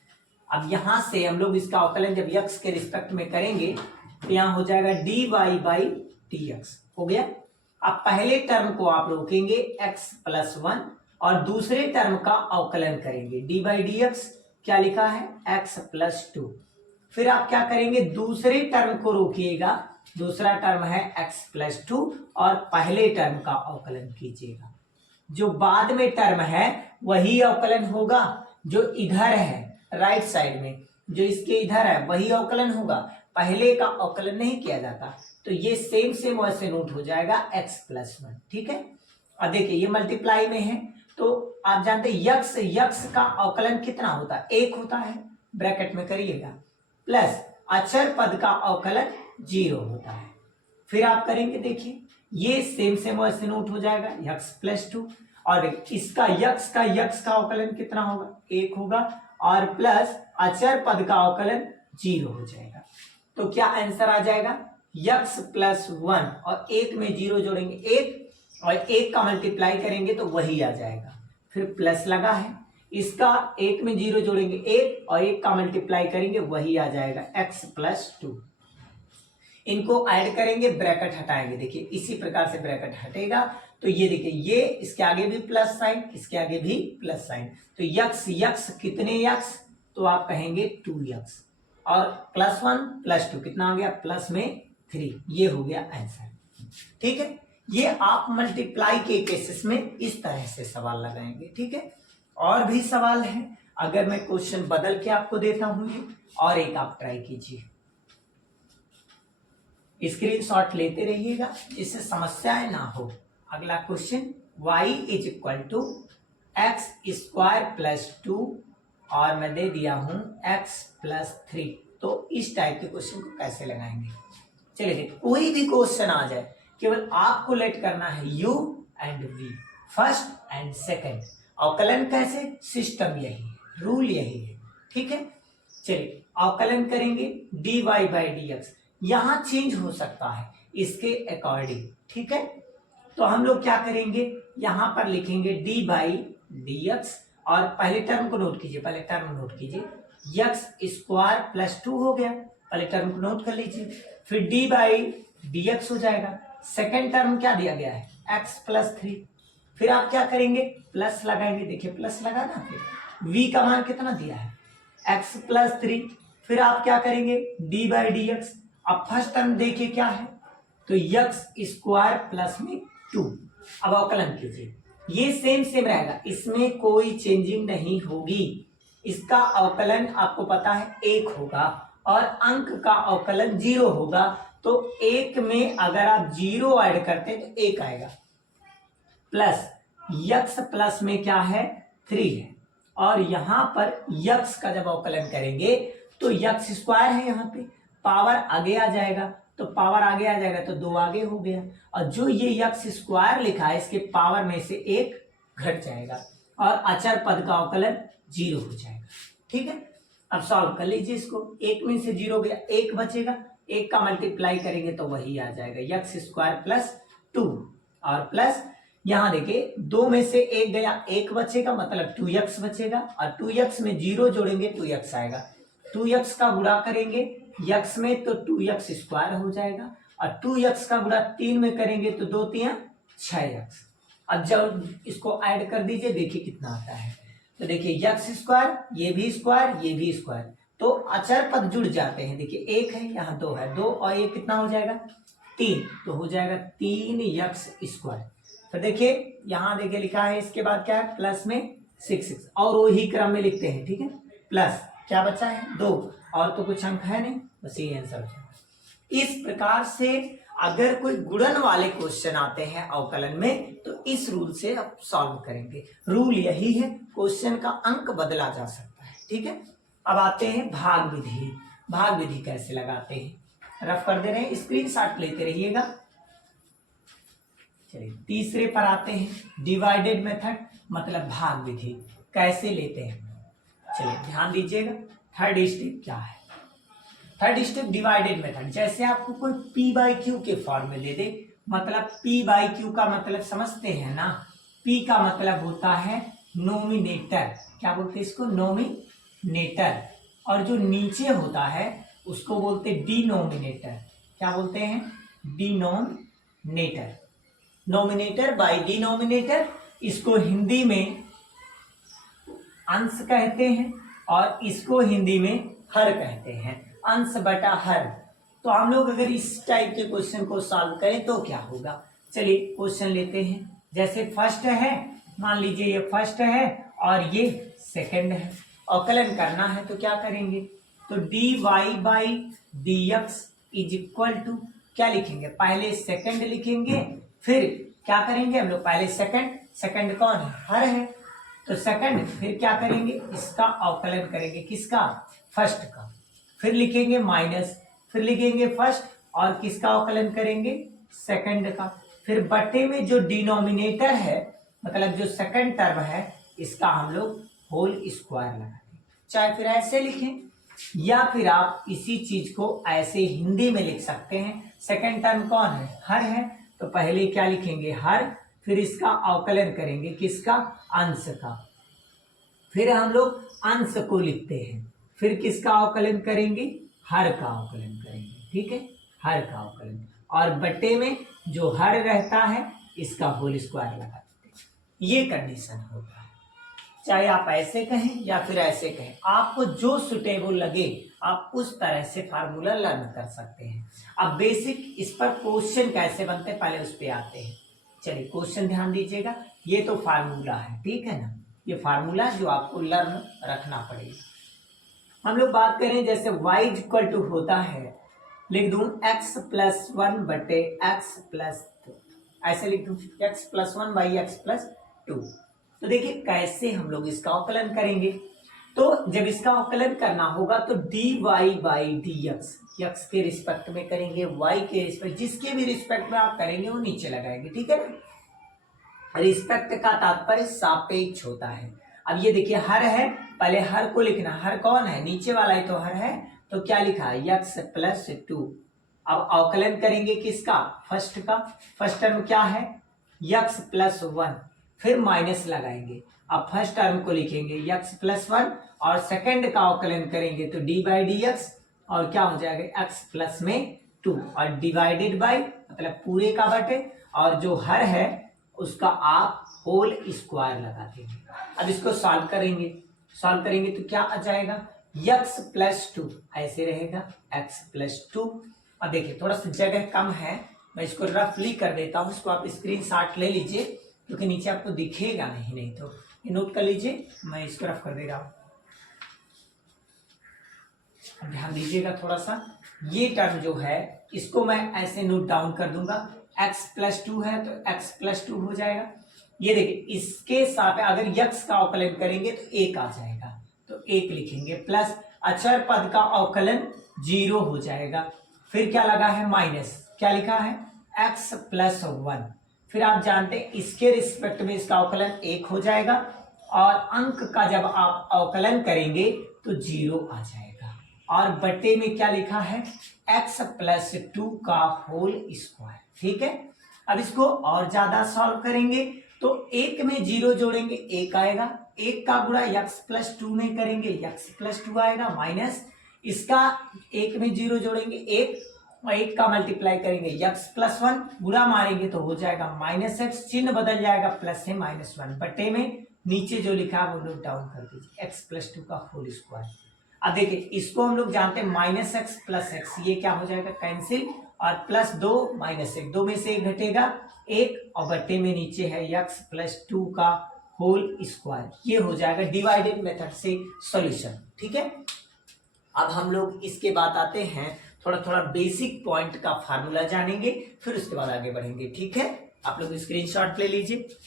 अब यहां से हम लोग इसका अवकलन जब x के रिस्पेक्ट में करेंगे तो यहां हो जाएगा dy बाई dx, हो गया। अब पहले टर्म को आप रोकेंगे x प्लस 1 और दूसरे टर्म का अवकलन करेंगे डी बाई डी एक्स, क्या लिखा है x प्लस 2। फिर आप क्या करेंगे, दूसरे टर्म को रोकिएगा, दूसरा टर्म है x प्लस 2 और पहले टर्म का अवकलन कीजिएगा। जो बाद में टर्म है वही अवकलन होगा, जो इधर है राइट साइड में, जो इसके इधर है वही अवकलन होगा, पहले का अवकलन नहीं किया जाता। तो ये सेम वैसे नोट हो जाएगा x प्लस 1। ठीक है, अब देखिए ये मल्टीप्लाई में है तो आप जानते हैं यक्स का अवकलन कितना होता है, 1 होता है, ब्रैकेट में करिएगा, प्लस अचर पद का अवकलन 0 होता है। फिर आप करेंगे देखिए ये सेम वैसे नोट हो जाएगा x प्लस 2 और इसका यक्स का अवकलन कितना होगा, 1 होगा और प्लस अचर पद का अवकलन 0 हो जाएगा। तो क्या आंसर आ जाएगा, x प्लस 1 और 1 में 0 जोड़ेंगे 1 और 1 का मल्टीप्लाई करेंगे तो वही आ जाएगा। फिर प्लस लगा है, इसका 1 में 0 जोड़ेंगे 1 और 1 का मल्टीप्लाई करेंगे वही आ जाएगा x प्लस 2। इनको ऐड करेंगे, ब्रैकेट हटाएंगे, देखिए इसी प्रकार से ब्रैकेट हटेगा तो ये देखिए ये इसके आगे भी प्लस साइन, इसके आगे भी प्लस साइन, तो यक्स कितने यक्स, तो आप कहेंगे 2x और प्लस 1 प्लस 2 कितना आ गया, प्लस में 3, ये हो गया आंसर। ठीक है, ये आप मल्टीप्लाई के केसेस में इस तरह से सवाल लगाएंगे। ठीक है, और भी सवाल है, अगर मैं क्वेश्चन बदल के आपको देता हूं ये, और एक आप ट्राई कीजिए, स्क्रीनशॉट लेते रहिएगा जिससे समस्याएं ना हो। अगला question y is equal to X square plus 2 और मैं दे दिया हूं x प्लस 3। तो इस टाइप के क्वेश्चन को कैसे लगाएंगे, चलिए देखिए कोई भी क्वेश्चन आ जाए केवल आपको लेट करना है u and v, first and second. अवकलन कैसे, सिस्टम यही है, रूल यही है। ठीक है, चलिए अवकलन करेंगे dy बाई डी एक्स, यहां चेंज हो सकता है इसके अकॉर्डिंग। ठीक है, तो हम लोग क्या करेंगे, यहां पर लिखेंगे डी बाई डी एक्स और पहले टर्म को नोट कीजिए, पहले टर्म नोट कीजिए, एक्स स्क्वायर प्लस 2 हो गया, पहले टर्म को नोट कर लीजिए, फिर डी बाई डी एक्स हो जाएगा। सेकेंड टर्म क्या दिया गया है, एक्स प्लस 3, फिर आप क्या करेंगे, प्लस लगाएंगे, देखिए प्लस लगा ना, फिर v का मान कितना दिया है, x प्लस 3, फिर आप क्या करेंगे डी बाई डी एक्स। अब फर्स्ट टर्म देखिए क्या है, तो x स्क्वायर प्लस में 2। अब अवकलन कीजिए, ये सेम रहेगा, इसमें कोई चेंजिंग नहीं होगी। इसका अवकलन आपको पता है 1 होगा और अंक का अवकलन 0 होगा, तो 1 में अगर आप 0 ऐड करते हैं तो 1 आएगा, प्लस x प्लस में क्या है 3 है और यहां पर x का जब अवकलन करेंगे तो x स्क्वायर है, यहाँ पे पावर आगे आ जाएगा, तो पावर आगे आ जाएगा तो 2 आगे हो गया, और जो ये x स्क्वायर लिखा है इसके पावर में से 1 घट जाएगा और अचर पद का अवकलन 0 हो जाएगा। ठीक है, अब सॉल्व कर लीजिए इसको, 1 में से 0 गया, 1 बचेगा, 1 का मल्टीप्लाई करेंगे तो वही आ जाएगा x स्क्वायर प्लस 2 और प्लस यहां देखिए 2 में से 1 गया, 1 बचेगा, मतलब 2x बचेगा और 2x में 0 जोड़ेंगे 2x आएगा, 2x का गुणा करेंगे x में तो 2x स्क्वायर हो जाएगा और 2x का गुणा 3 में करेंगे तो 2 3 6x। अब जब इसको ऐड कर दीजिए देखिए कितना आता है, तो देखिए यक्स स्क्वायर, ये भी स्क्वायर, ये भी स्क्वायर, तो अचर पद जुड़ जाते हैं। देखिए एक है, यहाँ दो है, दो और ये कितना हो जाएगा 3, तो हो जाएगा 3 यक्स स्क्वायर। तो देखिए यहाँ देखिए लिखा है, इसके बाद क्या है प्लस में 6 और वही क्रम में लिखते हैं, ठीक है। प्लस क्या बचा है 2, और तो कुछ अंक है नहीं, बस ये आंसर हो जाएगा। इस प्रकार से अगर कोई गुणन वाले क्वेश्चन आते हैं अवकलन में, तो इस रूल से आप सॉल्व करेंगे। रूल यही है, क्वेश्चन का अंक बदला जा सकता है, ठीक है। अब आते हैं भाग विधि। भाग विधि कैसे लगाते हैं, रफ कर दे रहे हैं, स्क्रीनशॉट लेते रहिएगा। चलिए तीसरे पर आते हैं, डिवाइडेड मेथड मतलब भाग विधि कैसे लेते हैं। चलिए ध्यान दीजिएगा, थर्ड स्टेप क्या है। थर्ड स्टेप डिवाइडेड मेथड, जैसे आपको कोई पी बाई क्यू के फॉर्म में दे दे, मतलब पी बाई क्यू का मतलब समझते हैं ना, पी का मतलब होता है नोमिनेटर, क्या बोलते हैं इसको, नोमिनेटर, और जो नीचे होता है उसको बोलते हैं डिनोमिनेटर। क्या बोलते हैं, डिनोमिनेटर। नोमिनेटर बाय डिनोमिनेटर, इसको हिंदी में अंश कहते हैं और इसको हिंदी में हर कहते हैं, अंश बटा हर। तो हम लोग अगर इस टाइप के क्वेश्चन को सॉल्व करें तो क्या होगा, चलिए क्वेश्चन लेते हैं। जैसे फर्स्ट है, मान लीजिए ये फर्स्ट है और ये सेकंड है, अवकलन करना है तो क्या करेंगे, तो dy by dx is equal to क्या लिखेंगे, पहले सेकंड लिखेंगे, फिर क्या करेंगे हम लोग, पहले सेकंड, सेकंड कौन है, हर है, तो सेकंड, फिर क्या करेंगे इसका अवकलन करेंगे, किसका, फर्स्ट का, फिर लिखेंगे माइनस, फिर लिखेंगे फर्स्ट और किसका अवकलन करेंगे, सेकंड का, फिर बटे में जो डिनोमिनेटर है मतलब जो सेकंड टर्म है इसका हम लोग होल स्क्वायर लगाते हैं। चाहे फिर ऐसे लिखें या फिर आप इसी चीज को ऐसे हिंदी में लिख सकते हैं। सेकंड टर्म कौन है, हर है, तो पहले क्या लिखेंगे हर, फिर इसका अवकलन करेंगे किसका, अंश का, फिर हम लोग अंश को लिखते हैं, फिर किसका अवकलन करेंगे, हर का अवकलन करेंगे, ठीक है, हर का अवकलन, और बटे में जो हर रहता है इसका होल स्क्वायर लगा देते हैं। ये कंडीशन होता है, चाहे आप ऐसे कहें या फिर ऐसे कहें, आपको जो सुटेबल लगे आप उस तरह से फार्मूला लर्न कर सकते हैं। अब बेसिक इस पर क्वेश्चन कैसे बनते हैं पहले उस पर आते हैं। चलिए क्वेश्चन ध्यान दीजिएगा, ये तो फार्मूला है, ठीक है ना, ये फार्मूला जो आपको लर्न रखना पड़ेगा। हम लोग बात करें जैसे y इक्वल टू होता है, लिख दूं x प्लस 1 बटे x प्लस 2, ऐसे लिख दूं x plus 1 by x plus 2। तो देखिए कैसे हम लोग इसका अवकलन करेंगे, तो जब इसका अवकलन करना होगा तो dy बाई dx, x के रिस्पेक्ट में करेंगे, y के रिस्पेक्ट, जिसके भी रिस्पेक्ट में आप करेंगे वो नीचे लगाएंगे, ठीक है ना। रिस्पेक्ट का तात्पर्य सापेक्ष होता है। अब ये देखिए हर है, पहले हर को लिखना, हर कौन है, नीचे वाला ही तो हर है, तो क्या लिखा है x प्लस 2। अब अवकलन करेंगे किसका, फर्स्ट का, फर्स्ट टर्म क्या है x प्लस 1, फिर माइनस लगाएंगे, अब फर्स्ट टर्म को लिखेंगे x प्लस 1 और सेकंड का अवकलन करेंगे तो d बाई डी एक्स, और क्या हो जाएगा x प्लस में 2, और डिवाइडेड बाई मतलब पूरे का बटे, और जो हर है उसका आप होल स्क्वायर लगा देंगे। अब इसको सॉल्व करेंगे, सॉल्व करेंगे तो क्या आ जाएगा x प्लस 2, ऐसे रहेगा x प्लस 2। अब देखिए थोड़ा सा जगह कम है, मैं इसको रफली कर देता हूँ, इसको आप स्क्रीनशॉट ले लीजिए क्योंकि नीचे आपको दिखेगा नहीं तो ये नोट कर लीजिए, मैं इसको रफ कर दे रहा हूँ। ध्यान दीजिएगा थोड़ा सा, ये टर्म जो है इसको मैं ऐसे नोट डाउन कर दूंगा, x प्लस 2 है तो x प्लस 2 हो जाएगा। ये देखिए इसके साथ अगर x का अवकलन करेंगे तो 1 आ जाएगा, तो 1 लिखेंगे, प्लस अचर पद का अवकलन 0 हो जाएगा, फिर क्या लगा है माइनस, क्या लिखा है x प्लस 1, फिर आप जानते हैं इसके रिस्पेक्ट में इसका अवकलन 1 हो जाएगा, और अंक का जब आप अवकलन करेंगे तो 0 आ जाएगा, और बटे में क्या लिखा है x प्लस 2 का होल स्क्वायर, ठीक है। अब इसको और ज्यादा सॉल्व करेंगे तो 1 में 0 जोड़ेंगे 1 आएगा, 1 का गुणा x प्लस 2 में करेंगे x प्लस 2 आएगा, माइनस इसका 1 में 0 जोड़ेंगे 1 और 1 का मल्टीप्लाई करेंगे x प्लस 1, गुणा मारेंगे तो हो जाएगा माइनस x, चिन्ह बदल जाएगा, प्लस से माइनस 1, बटे में नीचे जो लिखा है वो नोट डाउन कर दीजिए, x प्लस 2 का होल स्क्वायर। अब देखिए इसको हम लोग जानते हैं माइनस एक्स प्लस एक्स, ये क्या हो जाएगा कैंसिल, और प्लस 2 माइनस 1, 2 में से 1 घटेगा 1, और बट्टे में नीचे है x प्लस 2 का होल स्क्वायर। ये हो जाएगा डिवाइडेड मेथड से सॉल्यूशन। ठीक है, अब हम लोग इसके बाद आते हैं थोड़ा थोड़ा बेसिक पॉइंट का फार्मूला जानेंगे, फिर उसके बाद आगे बढ़ेंगे। ठीक है, आप लोग स्क्रीनशॉट ले लीजिए।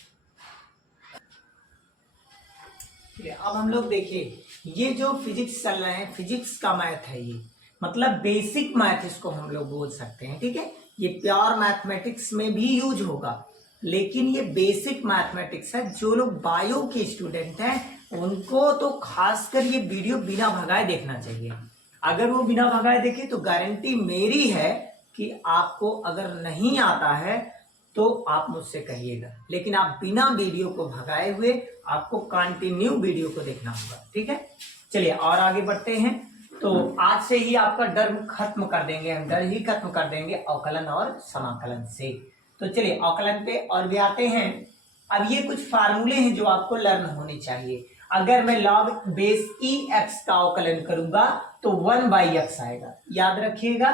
अब हम लोग देखिए ये जो फिजिक्स चल रहा है, फिजिक्स का मैथ है, ये मतलब बेसिक मैथ इसको हम लोग बोल सकते हैं। ठीक है, ये प्योर मैथमेटिक्स में भी यूज होगा, लेकिन ये बेसिक मैथमेटिक्स है। जो लोग बायो के स्टूडेंट हैं उनको तो खासकर ये वीडियो बिना भगाए देखना चाहिए। अगर वो बिना भगाए देखे तो गारंटी मेरी है कि आपको अगर नहीं आता है तो आप मुझसे कहिएगा, लेकिन आप बिना वीडियो को भगाए हुए आपको कंटिन्यू वीडियो को देखना होगा। ठीक है, चलिए और आगे बढ़ते हैं। तो आज से ही आपका डर खत्म कर देंगे, हम डर ही खत्म कर देंगे अवकलन और समाकलन से। तो चलिए अवकलन पे और भी आते हैं। अब ये कुछ फार्मूले हैं जो आपको लर्न होने चाहिए। अगर मैं log बेस ई एक्स का अवकलन करूंगा तो 1/x आएगा, याद रखिएगा।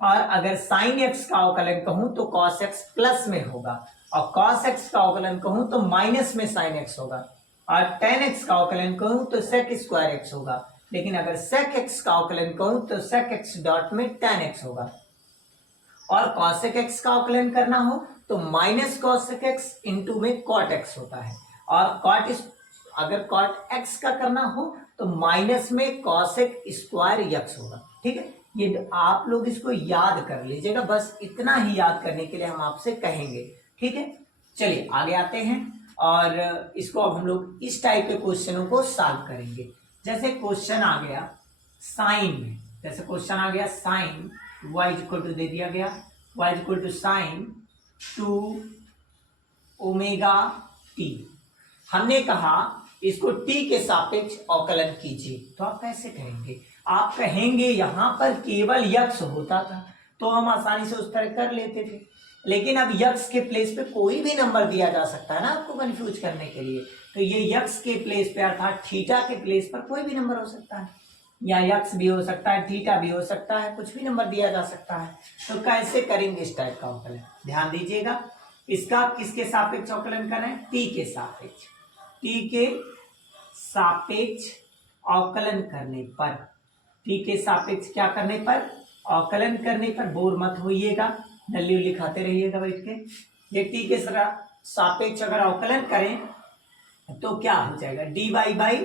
और अगर साइन एक्स का अवकलन कहूं तो cos x प्लस में होगा, और cos x का अवकलन कहूं तो माइनस में sin x होगा, और tan x का अवकलन कहूं तो sec स्क्वायर x होगा। लेकिन अगर sec x का अवकलन कहूं तो sec x डॉट में tan x होगा, और cosec x का अवकलन करना हो तो माइनस cosec x इंटू में cot x होता है, और अगर cot x का करना हो तो माइनस में cosec स्क्वायर x होगा। ठीक है, ये आप लोग इसको याद कर लीजिएगा, बस इतना ही याद करने के लिए हम आपसे कहेंगे। ठीक है, चलिए आगे आते हैं और इसको अब हम लोग इस टाइप के क्वेश्चनों को सॉल्व करेंगे। जैसे क्वेश्चन आ गया साइन में, जैसे क्वेश्चन आ गया साइन y इक्वल टू दे दिया गया, y equal to sine 2 omega t। हमने कहा इसको t के सापेक्ष अवकलन कीजिए, तो आप कैसे करेंगे? आप कहेंगे यहां पर केवल यक्स होता था तो हम आसानी से उस तरह कर लेते थे, लेकिन अब यक्स के प्लेस पे कोई भी नंबर दिया जा सकता है ना आपको कंफ्यूज करने के लिए। तो ये यक्स के प्लेस पे अर्थात थीटा के प्लेस पर कोई भी नंबर हो सकता है, या यक्स भी हो सकता है, थीटा भी हो सकता है, कुछ भी नंबर दिया जा सकता है। तो कैसे करेंगे इस टाइप का अवकलन? ध्यान दीजिएगा, इसका किसके सापेक्ष अवकलन करना है? टी के सापेक्ष। टी के सापेक्ष अवकलन करने पर, टी के सापेक्ष क्या करने पर? अवकलन करने पर। बोर मत होइएगा, नल्ली लिखाते रहिएगा बैठ के। ये टी के सापेक्ष अगर अवकलन करें तो क्या हो जाएगा? dy बाई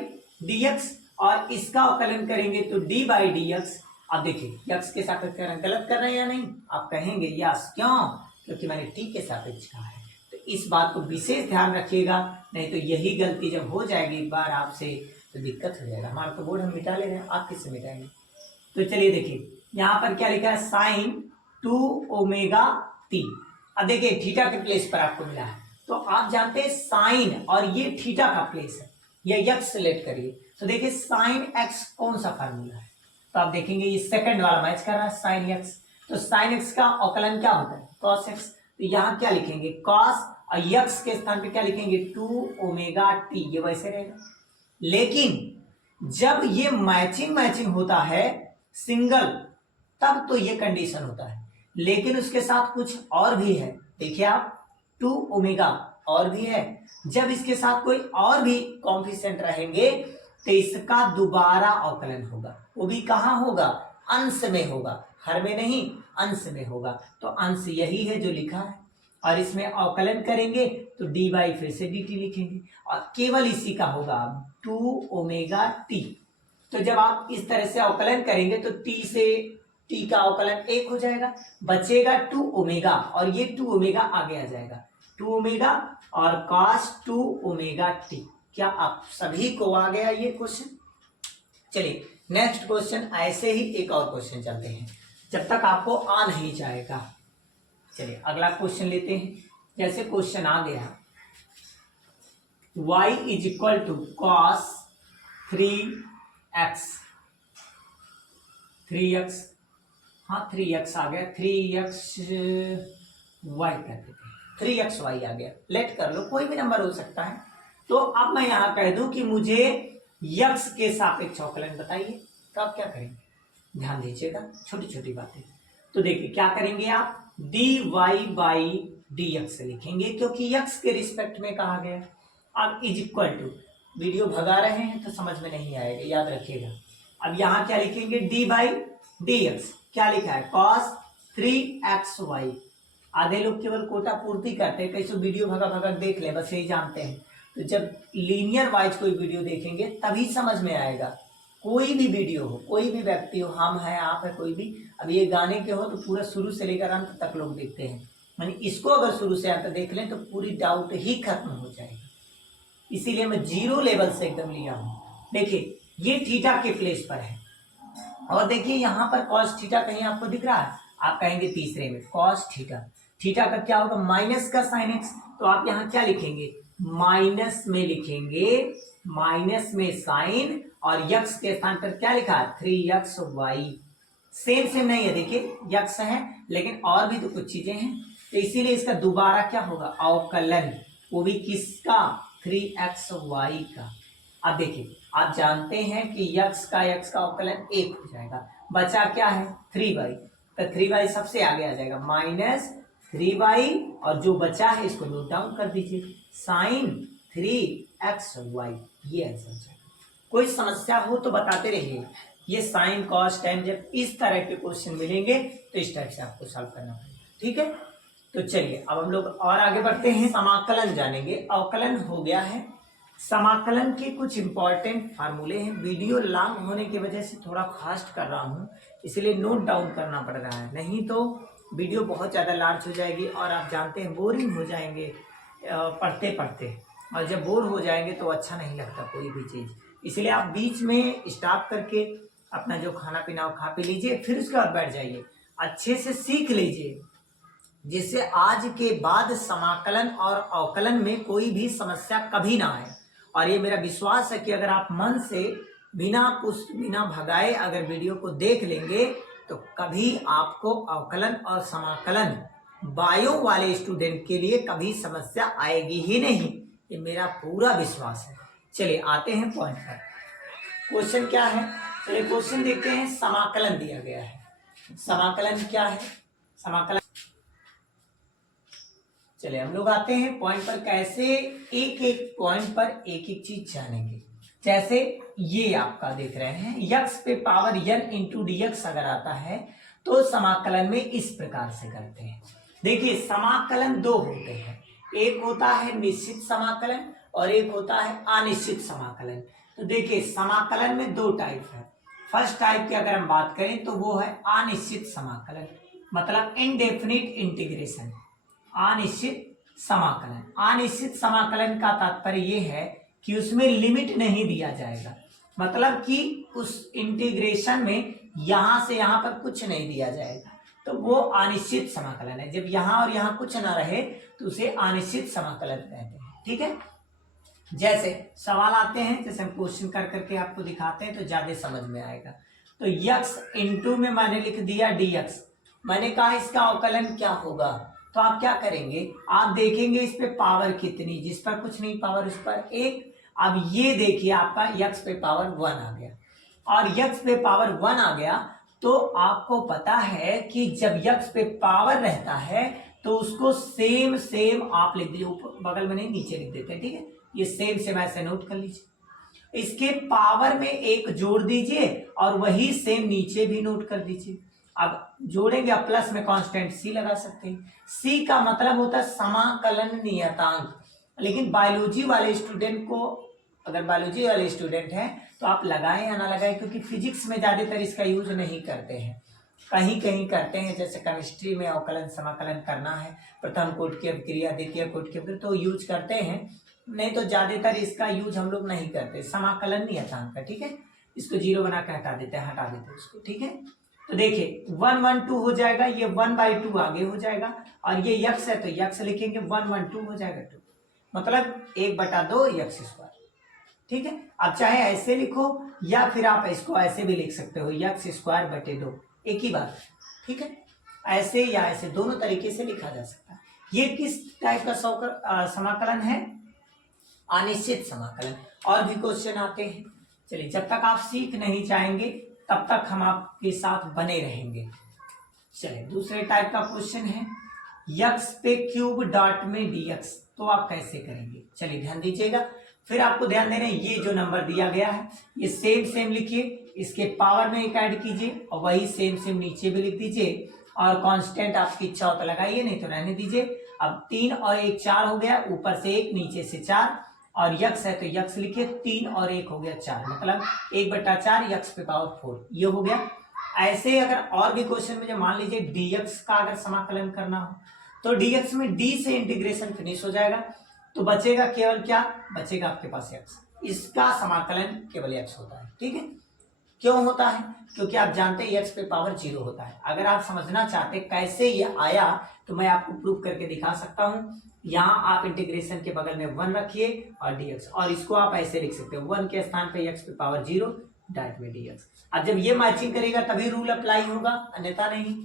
डी एक्स, और इसका अवकलन करेंगे तो डी बाई डी एक्स। अब देखिए यक्स के सापेक्ष गलत कर रहे हैं या नहीं? आप कहेंगे यस, क्यों? क्योंकि मैंने टी के सापेक्ष कहा है। तो इस बात को विशेष ध्यान रखिएगा, नहीं तो यही गलती जब हो जाएगी एक बार आपसे तो दिक्कत हो जाएगा। हमारा तो बोर्ड हम मिटा ले रहे हैं, आप किससे मिटाएंगे? तो चलिए देखिए यहाँ पर क्या लिखा है? Sine 2 omega T. अब देखिए थीटा के प्लेस पर आपको मिला है, तो आप जानते हैं साइन और ये थीटा का प्लेस है, ये यक्स सेलेक्ट करिए। तो देखिए साइन एक्स कौन सा फार्मूला है? तो आप देखेंगे ये सेकंड वाला मैच कर रहा है साइन एक्स। तो साइन एक्स का अवकलन क्या होता है? Cos x. तो यहाँ क्या लिखेंगे? कॉस, और यक्स के स्थान पे क्या लिखेंगे? 2 ओमेगा टी। ये वैसे रहेगा, लेकिन जब ये मैचिंग होता है सिंगल, तब तो ये कंडीशन होता है, लेकिन उसके साथ कुछ और भी है। देखिए आप 2 ओमेगा और भी है, जब इसके साथ कोई और भी कॉम्फिशिएंट रहेंगे तो इसका दोबारा अवकलन होगा। वो भी कहाँ होगा? अंश में होगा, हर में नहीं, अंश में होगा। तो अंश यही है जो लिखा है, और इसमें अवकलन करेंगे तो डी बाई फिर से डी टी लिखेंगे, और केवल इसी का होगा 2 ओमेगा टी। तो जब आप इस तरह से अवकलन करेंगे तो टी से टी का अवकलन 1 हो जाएगा, बचेगा 2 ओमेगा, और ये 2 ओमेगा आगे आ जाएगा, 2 ओमेगा और cos 2 ओमेगा टी। क्या आप सभी को आ गया ये क्वेश्चन? चलिए नेक्स्ट क्वेश्चन, ऐसे ही एक और क्वेश्चन चलते हैं जब तक आपको आ नहीं जाएगा। चलिए अगला क्वेश्चन लेते हैं। जैसे क्वेश्चन आ गया y is equal to cos 3x, 3x, हाँ 3x आ गया, 3x y कर देते हैं, 3xy आ गया। लेट कर लो, कोई भी नंबर हो सकता है, तो अब मैं यहाँ कह दूं कि मुझे यक्स के सापेक्ष अवकलन बताइए, तो आप क्या करेंगे, ध्यान दीजिएगा, छोटी छोटी बातें। तो देखिए क्या करेंगे आप, dy बाई dx लिखेंगे क्योंकि यक्स के रिस्पेक्ट में कहा गया। अब इज इक्वल टू, वीडियो भगा रहे हैं तो समझ में नहीं आएगा, याद रखिएगा। अब यहाँ क्या लिखेंगे, डी बाई डी एक्स, क्या लिखा है, cos 3xy। आधे लोग केवल कोटा पूर्ति करते हैं, कैसे वीडियो भगा भगा देख ले, बस यही जानते हैं। तो जब लीनियर वाइज कोई वीडियो देखेंगे तभी समझ में आएगा। कोई भी वीडियो हो, कोई भी व्यक्ति हो, हम है, आप है, कोई भी, अब ये गाने के हो तो पूरा शुरू से लेकर अंत तक लोग देखते हैं, यानी इसको अगर शुरू से अंत देख लें तो पूरी डाउट ही खत्म हो जाएगी। इसीलिए मैं जीरो लेवल से एकदम लिया हूं। देखिए ये थीटा के प्लेस पर है, और देखिए यहाँ पर कॉस थीटा कहीं आपको दिख रहा है, आप कहेंगे तीसरे में कॉस थीटा, थीटा का क्या होगा, माइनस का साइन एक्स। तो आप यहाँ क्या लिखेंगे, माइनस में लिखेंगे, माइनस में साइन, और यक्स के स्थान पर क्या लिखा है, 3xy। सेम सेम नहीं है, देखिए यक्स है लेकिन और भी तो कुछ चीजें हैं, तो इसीलिए इसका दोबारा क्या होगा, अवकलन, वो भी किसका, 3xy का। अब देखिए आप जानते हैं कि यक्स का अवकलन 1 हो जाएगा, बचा क्या है, 3y, तो 3y सबसे आगे आ जाएगा, माइनस 3y, और जो बचा है इसको नोट डाउन कर दीजिए, साइन 3xy, ये आंसर है। कोई समस्या हो तो बताते रहिए, ये साइन कॉस टेन जब इस तरह के क्वेश्चन मिलेंगे तो इस टाइप से आपको सॉल्व करना पड़ेगा, ठीक है। तो चलिए अब हम लोग और आगे बढ़ते हैं, समाकलन जानेंगे। अवकलन हो गया है, समाकलन के कुछ इंपॉर्टेंट फार्मूले हैं। वीडियो लॉन्ग होने की वजह से थोड़ा फास्ट कर रहा हूँ, इसलिए नोट डाउन करना पड़ रहा है, नहीं तो वीडियो बहुत ज़्यादा लार्ज हो जाएगी और आप जानते हैं बोरिंग हो जाएंगे पढ़ते पढ़ते, और जब बोर हो जाएंगे तो अच्छा नहीं लगता कोई भी चीज़। इसलिए आप बीच में स्टॉप करके अपना जो खाना पीना हो खा पी लीजिए, फिर उसके बाद बैठ जाइए, अच्छे से सीख लीजिए, जिससे आज के बाद समाकलन और अवकलन में कोई भी समस्या कभी ना आए। और ये मेरा विश्वास है कि अगर आप मन से बिना भगाए अगर वीडियो को देख लेंगे तो कभी आपको अवकलन और समाकलन बायो वाले स्टूडेंट के लिए कभी समस्या आएगी ही नहीं, ये मेरा पूरा विश्वास है। चलिए आते हैं पॉइंट पर, क्वेश्चन क्या है, चलिए क्वेश्चन देखते हैं। समाकलन दिया गया है, समाकलन क्या है, समाकलन, चलिए हम लोग आते हैं पॉइंट पर, कैसे एक एक पॉइंट पर एक एक चीज जानेंगे। जैसे ये आपका देख रहे हैं, यक्स पे पावर n इंटू dx अगर आता है तो समाकलन में इस प्रकार से करते हैं। देखिए समाकलन दो होते हैं, एक होता है निश्चित समाकलन और एक होता है अनिश्चित समाकलन। तो देखिए समाकलन में दो टाइप है। फर्स्ट टाइप की अगर हम बात करें तो वो है अनिश्चित समाकलन, मतलब इनडेफिनिट इंटीग्रेशन, अनिश्चित समाकलन। अनिश्चित समाकलन का तात्पर्य ये है कि उसमें लिमिट नहीं दिया जाएगा, मतलब कि उस इंटीग्रेशन में यहां से यहां पर कुछ नहीं दिया जाएगा, तो वो अनिश्चित समाकलन है। जब यहां और यहां कुछ ना रहे तो उसे अनिश्चित समाकलन कहते हैं, ठीक है। जैसे सवाल आते हैं, जैसे हम क्वेश्चन कर करके आपको दिखाते हैं तो ज्यादा समझ में आएगा। तो यक्स इंटू में मैंने लिख दिया dx, मैंने कहा इसका अवकलन क्या होगा, तो आप क्या करेंगे, आप देखेंगे इस पे पावर कितनी, जिस पर कुछ नहीं पावर उस पर 1। अब ये देखिए आपका यक्स पे पावर 1 आ गया, और यक्स पे पावर 1 आ गया तो आपको पता है कि जब यक्स पे पावर रहता है तो उसको सेम सेम आप लिख दीजिए, ऊपर बगल में नहीं नीचे लिख देते, ठीक है। ये सेम सेम ऐसे नोट कर लीजिए, इसके पावर में 1 जोड़ दीजिए और वही सेम नीचे भी नोट कर दीजिए। अब जोड़ेंगे, अब प्लस में कांस्टेंट सी लगा सकते हैं। सी का मतलब होता है समाकलन नियतांक, लेकिन बायोलॉजी वाले स्टूडेंट को, अगर बायोलॉजी वाले स्टूडेंट हैं तो आप लगाएं या ना लगाएं, क्योंकि फिजिक्स में ज्यादातर इसका यूज नहीं करते हैं, कहीं कहीं करते हैं। जैसे केमिस्ट्री में अवकलन समाकलन करना है, प्रथम कोटि की अभिक्रिया, द्वितीय कोटि की अभिक्रिया, तो यूज करते हैं, नहीं तो ज्यादातर इसका यूज हम लोग नहीं करते। समाकलन नियतांक का, ठीक है, इसको 0 बना के हटा देते हैं उसको, ठीक है। तो देखिए 1 1 2 हो जाएगा, ये 1/2 आगे हो जाएगा, और ये यक्स है तो यक्स लिखेंगे, 1 1 2 हो जाएगा 2, मतलब 1/2 यक्स स्क्वायर, ठीक है। अब चाहे ऐसे लिखो या फिर आप इसको ऐसे भी लिख सकते हो, यक्स स्क्वायर बटे 2, एक ही बात, ठीक है। ऐसे या ऐसे दोनों तरीके से लिखा जा सकता है। ये किस टाइप का समाकलन है, अनिश्चित समाकलन। और भी क्वेश्चन आते हैं, चलिए जब तक आप सीख नहीं जाएंगे तब तक हम आपके साथ बने रहेंगे। चलिए दूसरे टाइप का क्वेश्चन है, यक्स पे क्यूब डॉट में डीएक्स, तो आप कैसे करेंगे? चलिए ध्यान दीजिएगा। फिर आपको ध्यान देना है, ये जो नंबर दिया गया है ये सेम सेम लिखिए, इसके पावर में एक ऐड कीजिए और वही सेम सेम नीचे भी लिख दीजिए, और कांस्टेंट आपकी इच्छा हो तो लगाइए, नहीं तो रहने दीजिए। अब 3 और 1 4 हो गया, ऊपर से 1 नीचे से 4, और यक्स है तो यक्स लिखिए, 3 और 1 हो गया 4, मतलब 1/4 यक्स पे पावर 4, ये हो गया। ऐसे अगर और भी क्वेश्चन में, जो मान लीजिए डीएक्स का अगर समाकलन करना हो तो डीएक्स में डी से इंटीग्रेशन फिनिश हो जाएगा, तो बचेगा केवल क्या? बचेगा आपके पास एक्स। इसका समाकलन केवल एक्स होता है, ठीक है। क्यों होता है? क्योंकि आप जानते हैं एक्स पे पावर 0 होता है। अगर आप समझना चाहते कैसे ये आया तो मैं आपको प्रूव करके दिखा सकता हूँ। यहाँ आप इंटीग्रेशन के बगल में 1 रखिए और dx, और इसको आप ऐसे लिख सकते हो 1 के स्थान पे x पे पावर 0 डॉट में dx। अब जब ये मैचिंग करेगा तभी रूल अप्लाई होगा, अन्यथा नहीं।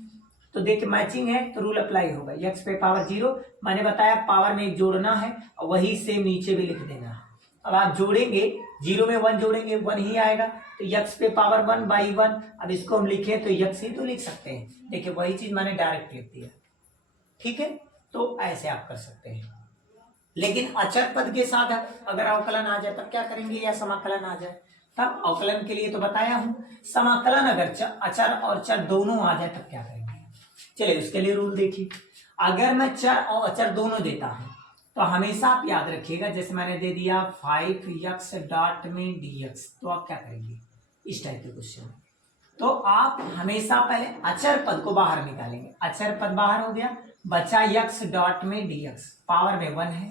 तो देखिए मैचिंग है तो रूल अप्लाई होगा। x पे पावर 0, मैंने बताया पावर में एक जोड़ना है और वही सेम नीचे भी लिख देना है। अब आप जोड़ेंगे, 0 में 1 जोड़ेंगे 1 ही आएगा, तो x पे पावर 1/1। अब इसको हम लिखें तो x ही तो लिख सकते हैं। देखिए वही चीज मैंने डायरेक्ट लिख दिया, ठीक है। तो ऐसे आप कर सकते हैं। लेकिन अचर पद के साथ अगर अवकलन आ जाए तब क्या करेंगे, या समाकलन आ जाए तब? अवकलन के लिए तो बताया हूं, समाकलन अगर अचर और चर दोनों आ जाए तब क्या करेंगे? चलिए उसके लिए रूल देखिए। अगर मैं चर और अचर दोनों देता हूं तो हमेशा आप याद रखिएगा, जैसे मैंने दे दिया 5x डॉट में dx, तो आप क्या करेंगे इस टाइप के क्वेश्चन में? तो आप हमेशा पहले अचर पद को बाहर निकालेंगे। अचर पद बाहर हो गया, बचा x डॉट में dx, पावर में 1 है,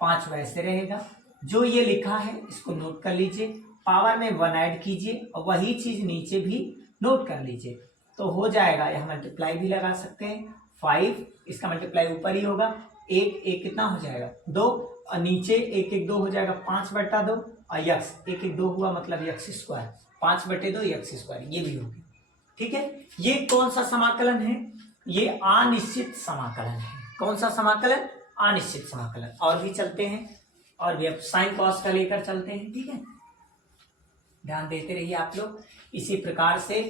5 वैसे रहेगा। जो ये लिखा है इसको नोट कर लीजिए, पावर में 1 ऐड कीजिए और वही चीज नीचे भी नोट कर लीजिए, तो हो जाएगा। यह मल्टीप्लाई भी लगा सकते हैं, 5 इसका मल्टीप्लाई ऊपर ही होगा, एक एक कितना हो जाएगा 2, और नीचे 1 1 2 हो जाएगा 5/2, और यक्स 1 1 2 हुआ मतलब यक्स स्क्वायर 5/2 यक्स स्क्वायर, ये भी हो गया, ठीक है। ये कौन सा समाकलन है? ये अनिश्चित समाकलन है। कौन सा समाकलन? अनिश्चित समाकलन। और भी चलते हैं, और भी अब साइन कॉस का लेकर चलते हैं, ठीक है। ध्यान देते रहिए आप लोग इसी प्रकार से।